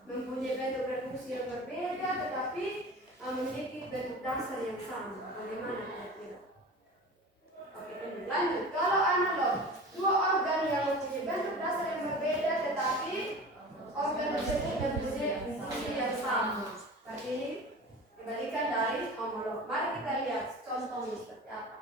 Mempunyai bentuk dan fungsi yang berbeda, tetapi memiliki bentuk dasar yang sama. Bagaimana kira-kira? Oke, lanjut. Kalau analog, 2 organ yang mempunyai bentuk dasar yang berbeda, tetapi organ tersebut mempunyai fungsi yang sama. Berarti ini kebalikan dari homolog. Mari kita lihat contohnya seperti apa.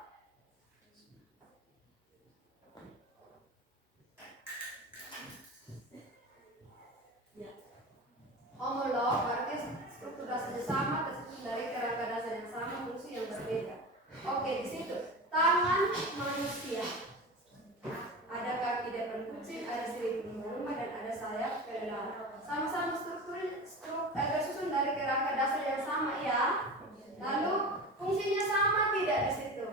Homolog berarti struktur dasarnya sama, tersusun dari kerangka dasar yang sama, fungsi yang berbeda. Oke, di situ tangan manusia, ada kaki depan kucing, ada sirip lumba dan ada sayap kelelawar. Sama-sama struktur tersusun dari kerangka dasar yang sama ya. Lalu fungsinya sama tidak di situ?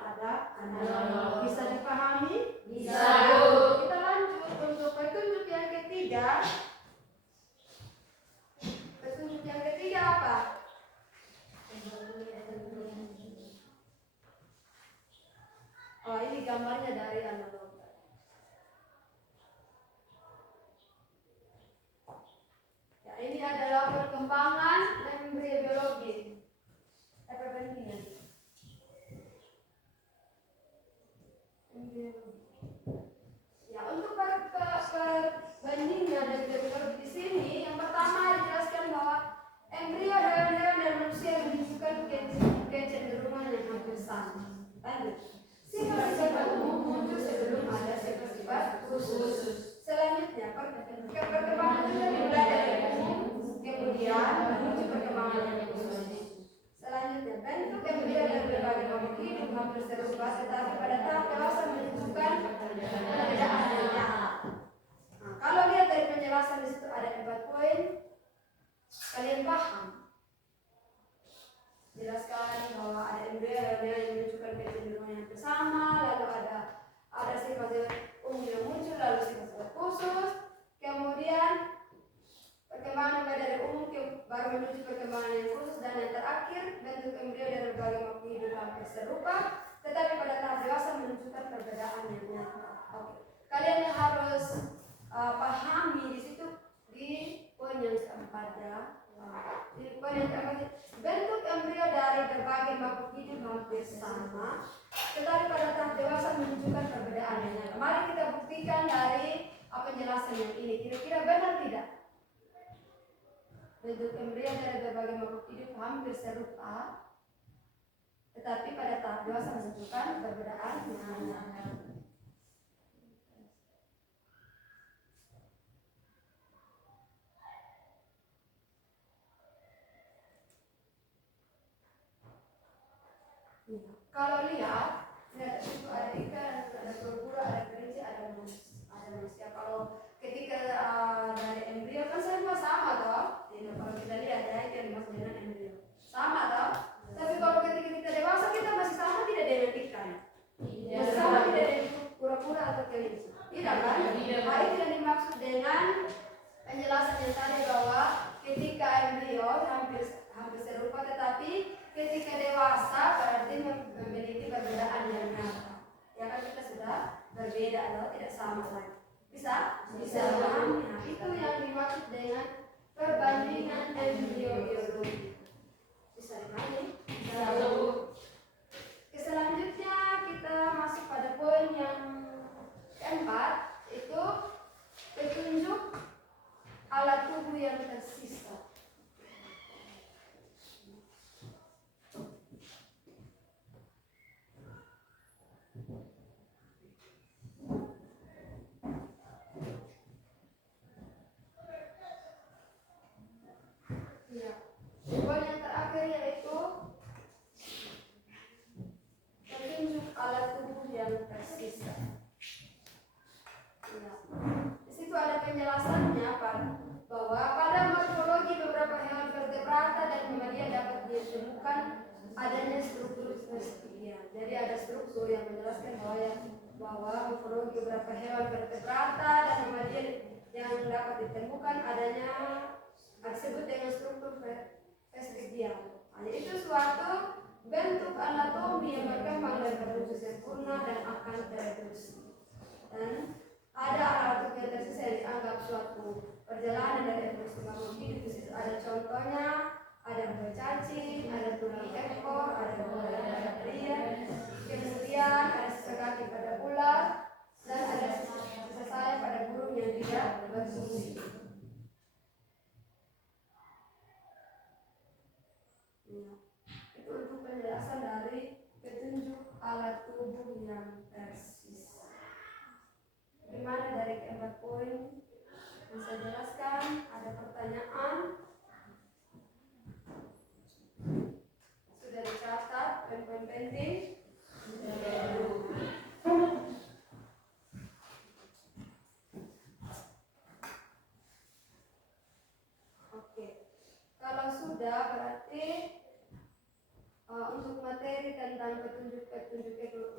ada analog. Bisa dipahami? Bisa. Kita lanjut untuk petunjuk yang ketiga. Petunjuk yang ketiga apa? Oh, ini gambarnya dari analog. Ya, ini adalah perkembangan embriologi. Perbandingan. Ya, untuk perbandingan dari embriologi di sini, yang pertama dijelaskan bahwa embrio hewan-hewan dan manusia menunjukkan kecenderungan yang hampir sama. Lanjut. Sifat-sifat umum muncul sebelum ada sifat-sifat khusus. Selanjutnya, perkembangan juga dimulai dari umum, kemudian menuju perkembangan yang khusus. Selanjutnya, bentuk embrio dan berbagai makhluk hidup hampir serupa, tetapi pada tahap dewasa menunjukkan perbedaan yang nyata. Nah, kalau lihat dari penjelasan di situ ada 4 poin, kalian paham? Jelaskan bahwa ada embrio yang menunjukkan kecenderungan yang sama, lalu ada sifat umum yang muncul, lalu sifat khusus, kemudian perkembangan dari umum baru menuju perkembangan yang khusus, dan yang terakhir bentuk embrio dari berbagai makhluk hidup hampir serupa, tetapi pada tahap dewasa menunjukkan perbedaan yang nyata. Oke, kalian yang harus pahami di situ di poin yang keempat ya. Di poin yang keempat, bentuk embrio dari berbagai makhluk hidup hampir sama, tetapi pada tahap dewasa menunjukkan perbedaan yang nyata. Mari kita buktikan dari penjelasan yang ini. Kira-kira benar tidak? Bentuk embrio dari berbagai makhluk hidup hampir serupa, tetapi pada tahap dewasa menunjukkan perbedaan yang nyata. Kalau lihat itu ada ikan, ada kura-kura, ada kelinci, ada manusia. Kalau ketika dari embrio kan semua sama toh. Tidak, kalau kita lihat ya itu yang dimaksud dengan embrio. Sama toh. Tapi kalau ketika kita dewasa kita masih sama tidak dengan ikan. Masih sama tidak dengan kura-kura atau kelinci. Tidak kan? Nah, itu yang dimaksud dengan penjelasan yang tadi bahwa ketika embrio hampir serupa, tetapi ketika dewasa berarti memiliki perbedaan yang nyata. Ya kan, kita sudah berbeda atau tidak sama lagi. Bisa? Bisa. Nah, itu yang dimaksud dengan perbandingan embriologi. Bisa dipahami? Bisa. Selanjutnya kita masuk pada poin yang keempat, itu petunjuk alat tubuh yang tersisa. Poin yang terakhir yaitu petunjuk alat tubuh yang tersisa. Ya. Di situ ada penjelasannya bahwa pada morfologi beberapa hewan vertebrata dan mamalia dapat ditemukan adanya struktur sekian. Jadi ada struktur yang menjelaskan bahwa morfologi beberapa hewan vertebrata dan mamalia yang dapat ditemukan adanya disebut dengan struktur vestigial. Itu suatu bentuk anatomi yang berkembang dan menuju sempurna dan akan tereduksi. Dan ada alat tubuh yang tersisa yang dianggap suatu perjalanan dari evolusi makhluk hidup. Di situ ada contohnya, ada buah cacing, ada tulang ekor, ada buah pada pria, kemudian ada sisa kaki pada ular, dan ada sisa sayap pada burung yang tidak berfungsi. Itu untuk penjelasan dari petunjuk alat tubuh yang tersisa. Gimana dari keempat poin yang saya jelaskan? Ada pertanyaan? Sudah dicatat poin-poin penting? Oke. Kalau sudah berarti Untuk materi tentang petunjuk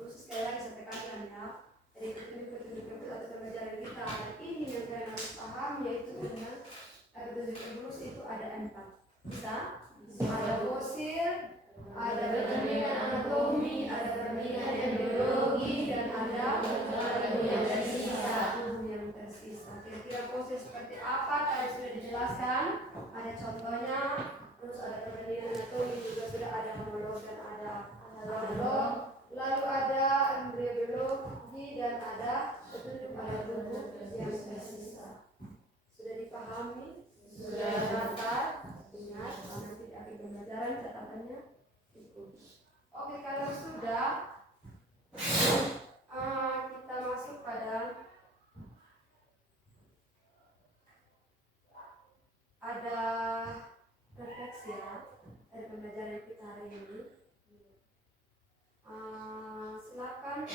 khusus sekali lagi saya tekankan ya. Jadi petunjuk atau pembelajaran kita hari ini yang kalian harus paham yaitu tentang petunjuk evolusi itu ada 4. Bisa? Ada fosil, ada perbandingan anatomi, ada perbandingan embriologi, dan ada tubuh yang tersisa. Kira-kira fosil seperti apa? Tadi sudah dijelaskan. Ada contohnya. Terus ada perbandingan anatomi juga sudah ada homolog dan ada analog. Lalu ada embriologi dan ada petunjuk pada tubuh yang tersisa. Sudah dipahami? Sudah dapat? Ingat, nanti di akhir pembelajaran catatannya itu. Oke, kalau sudah kita masuk pada ada refleksi ya dari pembelajaran kita hari ini. Silakan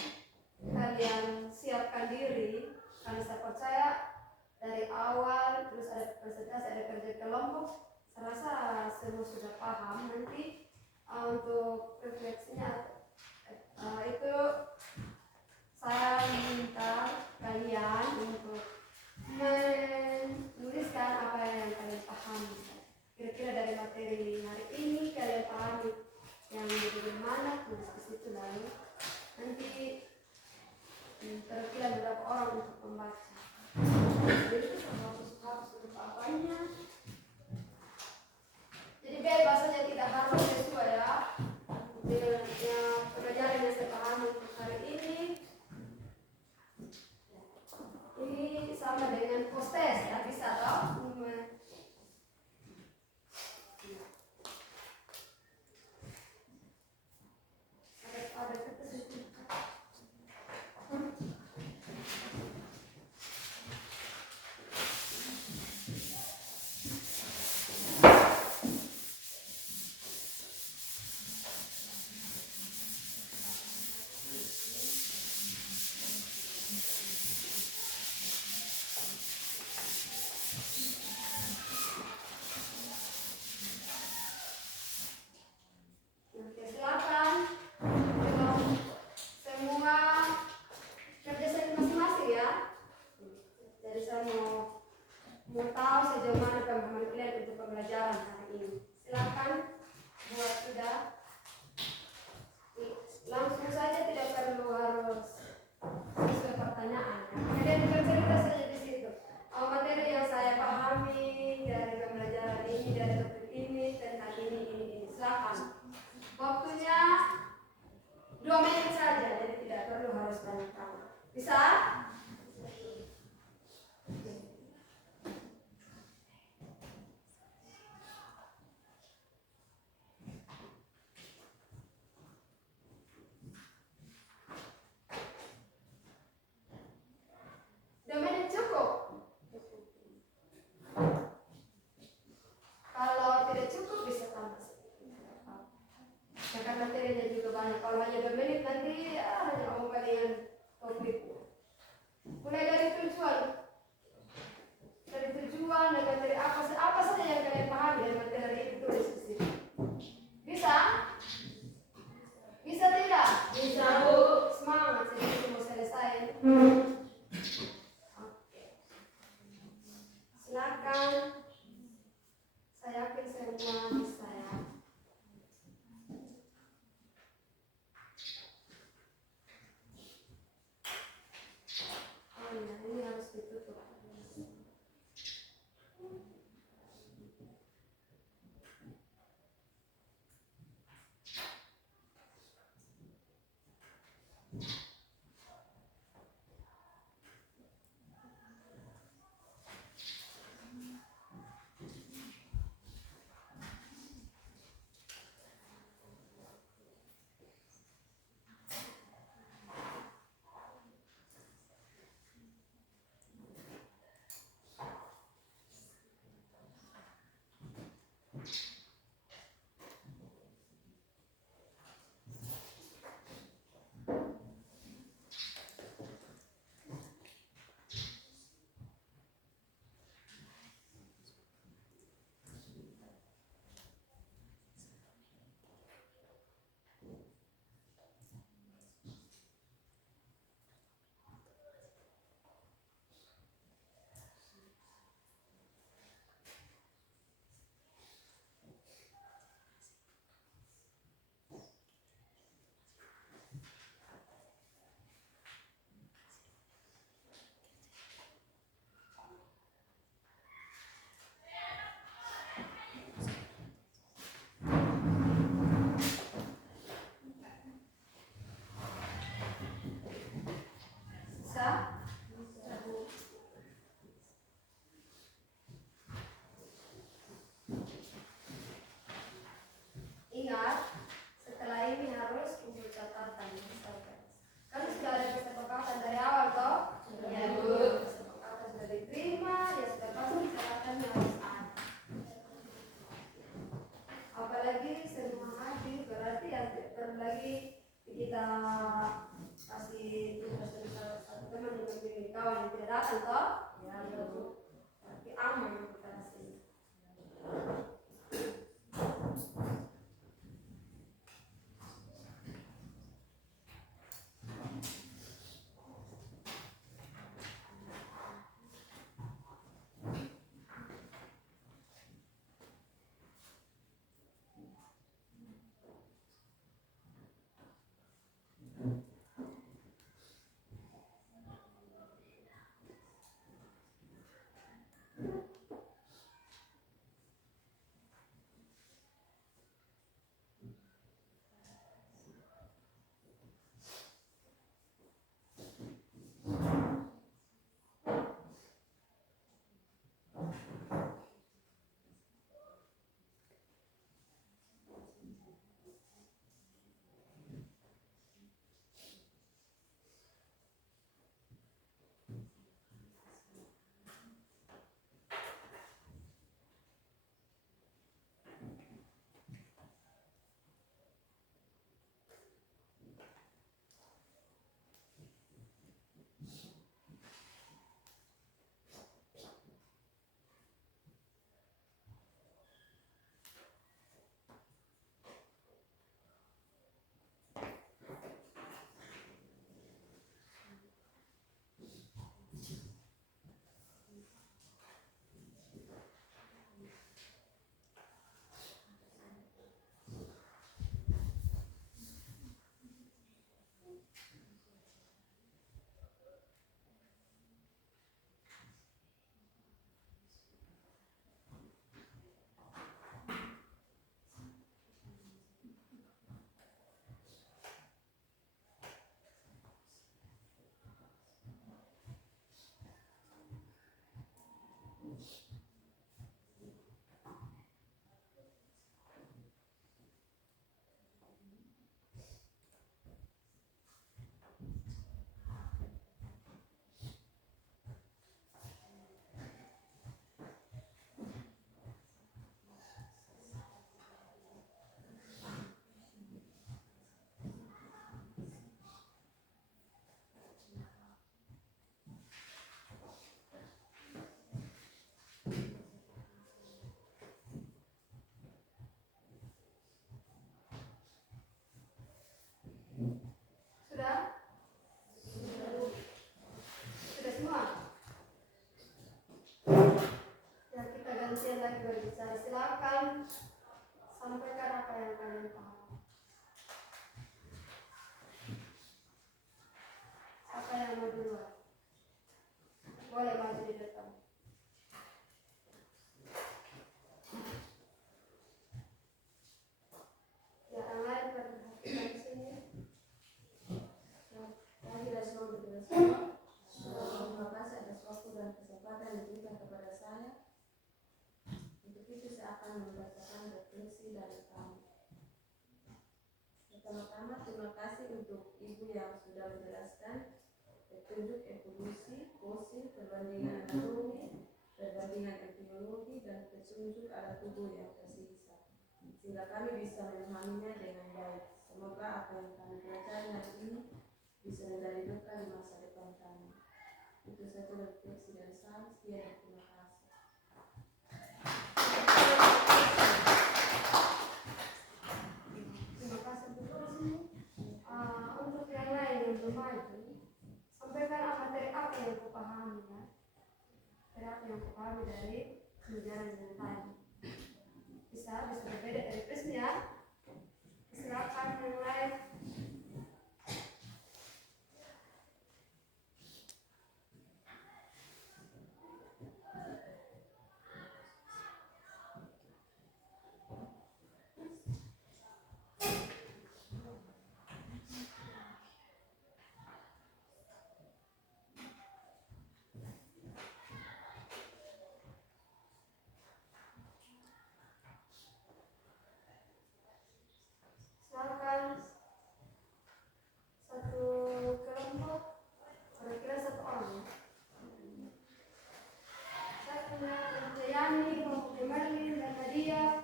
kalian siapkan diri karena saya percaya dari awal terus ada presentasi, ada kerja kelompok. Saya rasa semua sudah paham. Nanti untuk refleksinya itu saya minta kalian untuk menuliskan apa yang kalian pahami. Kira-kira dari materi hari ini kalian pahami yang bagaimana, tulis di situ, lalu nanti terpilih beberapa orang untuk membaca. Jadi itu harus untuk apanya. Jadi bebas saja, tidak harus sesuai ya dengan pelajaran yang saya pahami untuk hari ini. Ini sama dengan post test ya, bisa toh? Ada kertas itu. Oke, silakan. Semua kerja saya masing-masing ya. Jadi saya mau tahu sejauh mana pemahaman kalian untuk pembelajaran hari ini. Silakan buat sudah. Langsung saja, tidak perlu harus sesuai pertanyaan. Kalian bercerita saja di situ. Materi yang saya pahami dari pembelajaran ini, dari topik ini, tentang ini. Silakan. Waktunya 2 menit saja, jadi tidak perlu harus banyak kali. Bisa? Sudah? Sudah semua? Ya, kita gantian lagi berbicara. Silakan sampaikan apa yang kalian paham. Apa yang mau duluan? Boleh maju di depan. Ya, yang lain perhatikan di sini. Kami dari seluruh berdasarkan terima kasih atas waktu dan kesempatan yang diberikan kepada saya. Untuk itu saya akan membacakan refleksi dari kami. Pertama-tama terima kasih untuk Ibu yang sudah menjelaskan petunjuk evolusi, fosil, perbandingan anatomi, perbandingan epidemiologi, dan petunjuk alat tubuh yang tersisa, sehingga kami bisa memahaminya dengan baik. Semoga apa yang kami pelajari hari ini bisa menjadi bekal di masa depan kami. Itu saja refleksi dari saya. Sekian dan terima kasih. Terima kasih betul di sini. Untuk yang lain yang belum maju, sampaikan materi apa yang kau pahami ya. Materi apa yang kau pahami dari pelajaran yang tadi. Bisa berbeda dari presnya. Silakan yang lain. Silakan satu kelompok, kira-kira satu orang. Saya punya kelompok Yani, kelompok Merlin, dan Nadia.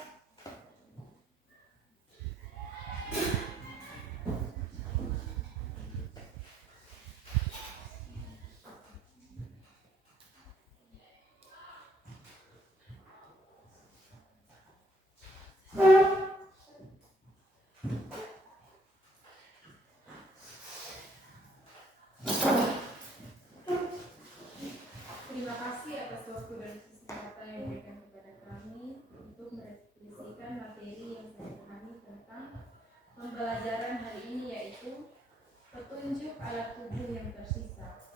Terima kasih atas waktu dan kesempatan yang diberikan kepada kami untuk merefleksikan materi yang saya pahami tentang pembelajaran hari ini, yaitu petunjuk alat tubuh yang tersisa,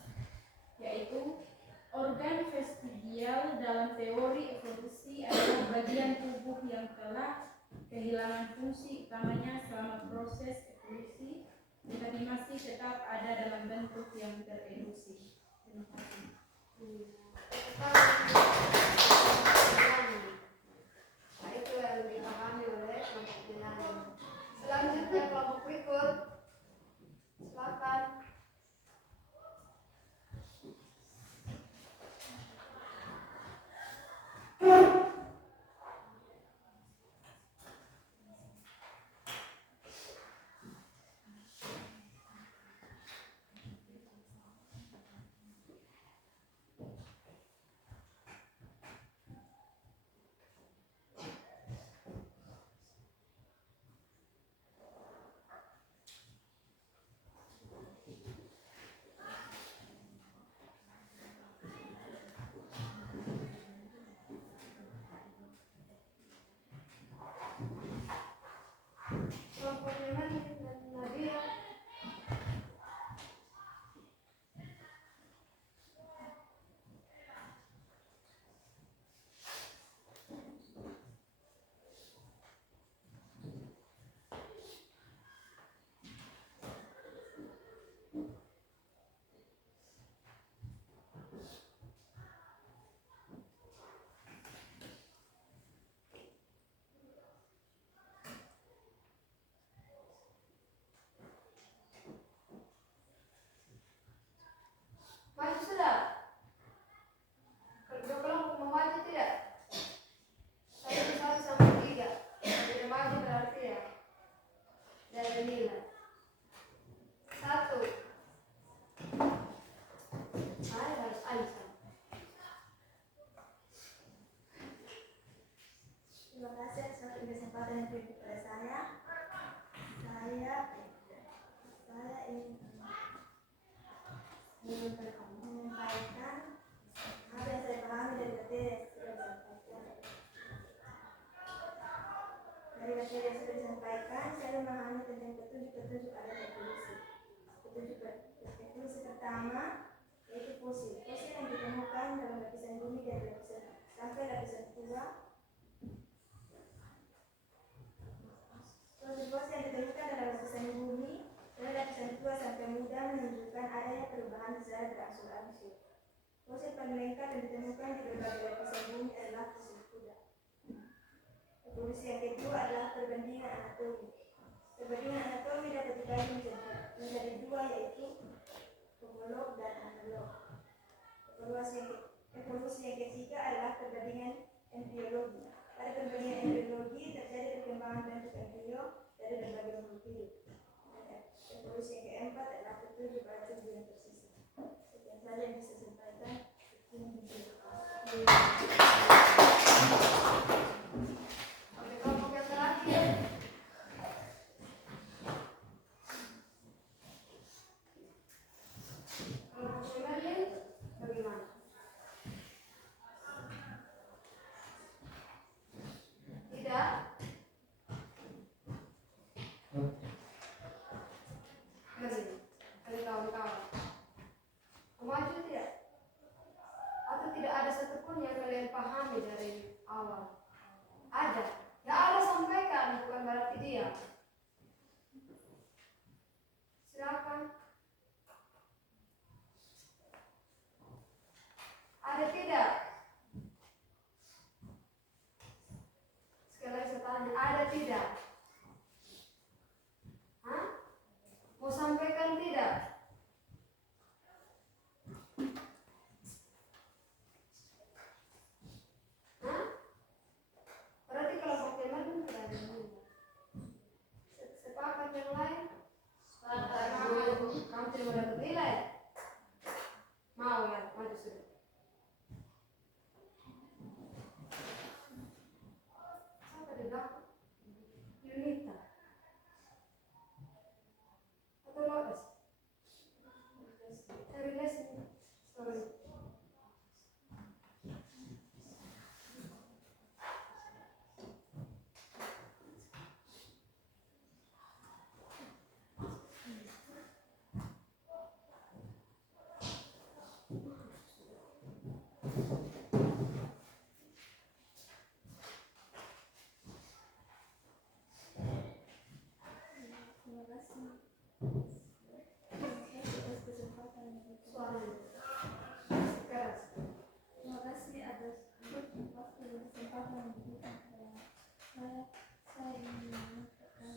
yaitu organ vestigial dalam teori evolusi adalah bagian tubuh yang telah kehilangan fungsi utamanya selama proses evolusi, tetapi masih tetap ada dalam bentuk yang tereduksi. Terima kasih. kesempatan yang diberi kepada saya ingin menyampaikan apa yang saya pahami dari materi yang sudah disampaikan. Dari materi yang sudah disampaikan, saya memahami tentang petunjuk-petunjuk adanya evolusi. Evolusi pertama yaitu fosil. Fosil yang ditemukan dalam lapisan bumi dari lapisan sampai lapisan tua. Fosil-fosil yang ditemukan dalam lapisan bumi dari lapisan tua sampai muda menunjukkan adanya perubahan secara berangsur-angsur. Fosil paling lengkap yang ditemukan di berbagai lapisan bumi adalah fosil kuda. Evolusi yang kedua adalah perbandingan anatomi. Perbandingan anatomi dapat dibagi menjadi dua, yaitu homolog dan analog. Evolusi yang ketiga adalah perbandingan embriologi. Pada perbandingan embriologi terjadi perkembangan bentuk embrio dari berbagai makhluk hidup. Evolusi yang keempat adalah petunjuk pada tubuh yang tersisa. Sekian saja yang bisa saya sampaikan. Oke, kelompok yang terakhir. Kelompok yang lain bagaimana? Tidak? Dari kawan-kawan. Maju tidak? Atau tidak ada satupun yang kalian pahami dari awal? Ada. Ya Allah sampaikan, bukan berarti dia. Silakan. Ada tidak? Sekali lagi saya tanya, ada tidak? Hah? Mau sampaikan tidak? Hah? Berarti kelompok yang lain tidak ada yang mau. Sepakat yang lain? Sepakat. Kamu tidak mau dapat nilai? Mau ya? Maju sudah. Siapa di belakang? Yunita. Atau Lois? Cari lesnya. Sorry. Terima kasih atas waktu dan kesempatan yang diberikan kepada saya. Saya ingin menyampaikan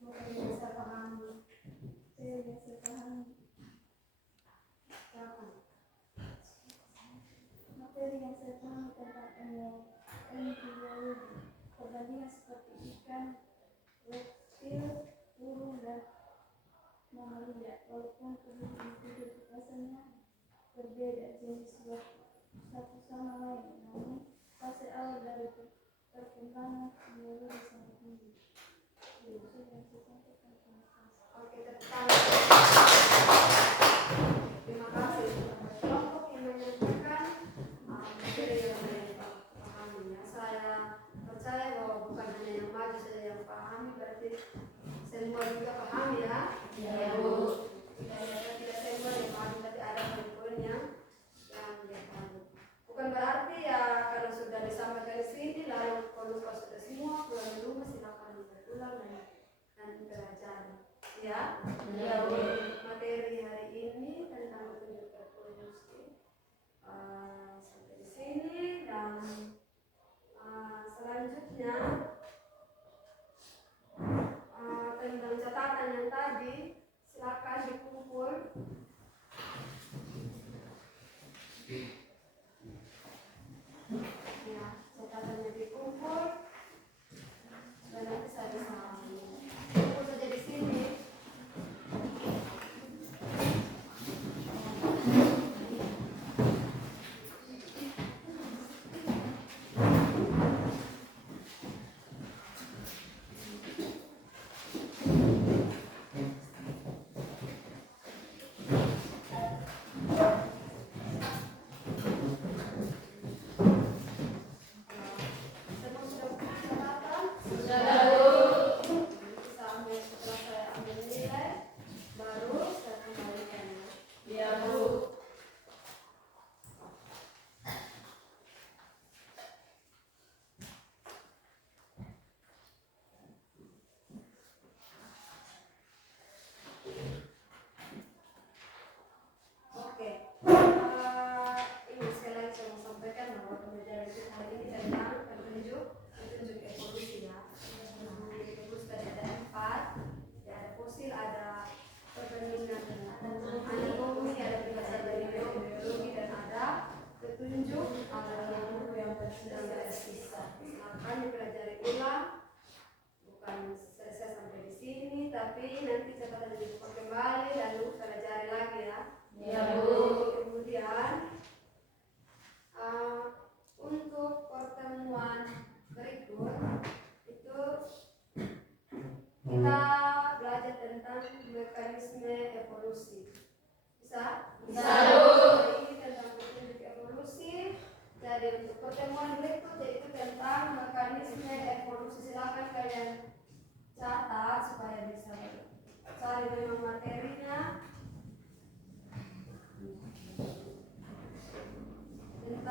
materi yang saya pahami. Materi yang saya pahami tentang embriologi, perbandingan seperti ikan, reptil, burung, dan mamalia. Walaupun tubuh individu rasanya berbeda jenis satu sama lain, namun fase awal dari perkembangan biologi sangat tinggi. Oke, terima kasih kelompok yang menyampaikan materi yang saya pahami. Saya percaya bahwa bukan hanya yang maju saja yang pahami, berarti semua juga paham ya. Ya Bu. Tidak semua yang paham, tapi ada poin-poin yang dia pahami. Bukan berarti ya karena sudah disampaikan di sini lalu kalau lupa sudah semua, pulang di rumah silakan berulang dan pelajari. Ya. Ya Bu. Materi hari ini tentang petunjuk evolusi sampai di sini, dan selanjutnya tentang catatan yang tadi silakan dikumpul. Ya, catatannya dikumpul dan nanti saya bisa kumpul saja di sini.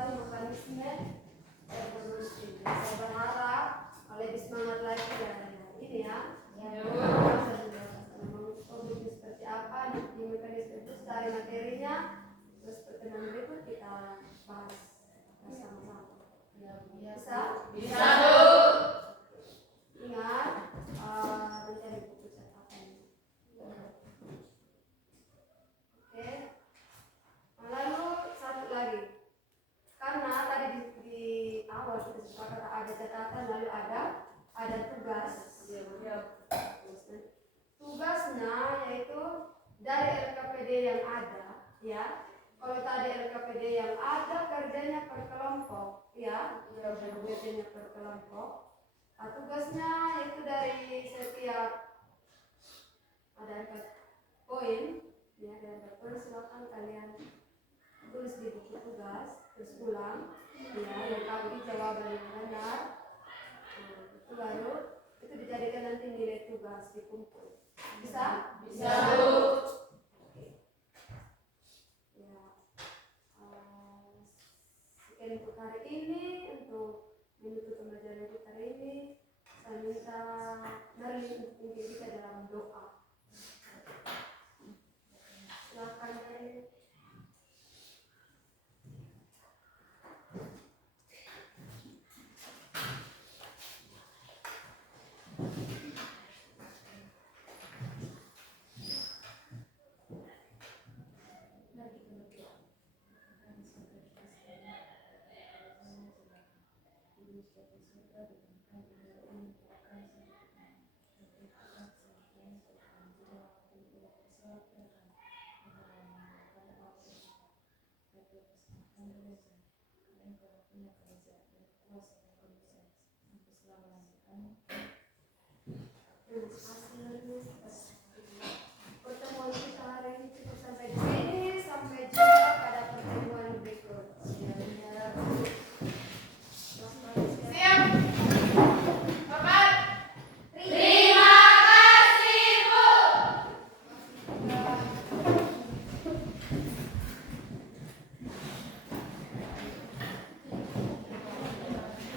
tentang mekanisme evolusi. Saya berharap lebih semangat lagi dan ini ya. Memang topiknya seperti apa, di mekanisme itu dari materinya, terus pertemuan berikut kita bahas bersama-sama. Bisa? Bisa, Bu. Ingat, mencari buku catatan. Oke. Lalu satu lagi, karena tadi di awal kita sepakat ada catatan, lalu ada tugas. Tugasnya yaitu dari LKPD yang ada, ya. Kalau tadi LKPD yang ada kerjanya per kelompok, ya, kerjanya per kelompok. Nah, tugasnya itu dari setiap ada 4 poin, ya, ada 4 poin. Silakan kalian tulis di buku tugas, terus ulang, ya, lengkapi jawaban yang benar. Itu baru itu dijadikan nanti nilai tugas dikumpul. Bisa? Bisa, Bu. Ya. Sekian untuk hari ini, untuk menutup pembelajaran kita hari ini, saya minta mari untuk kita dalam doa. Silakan Mary.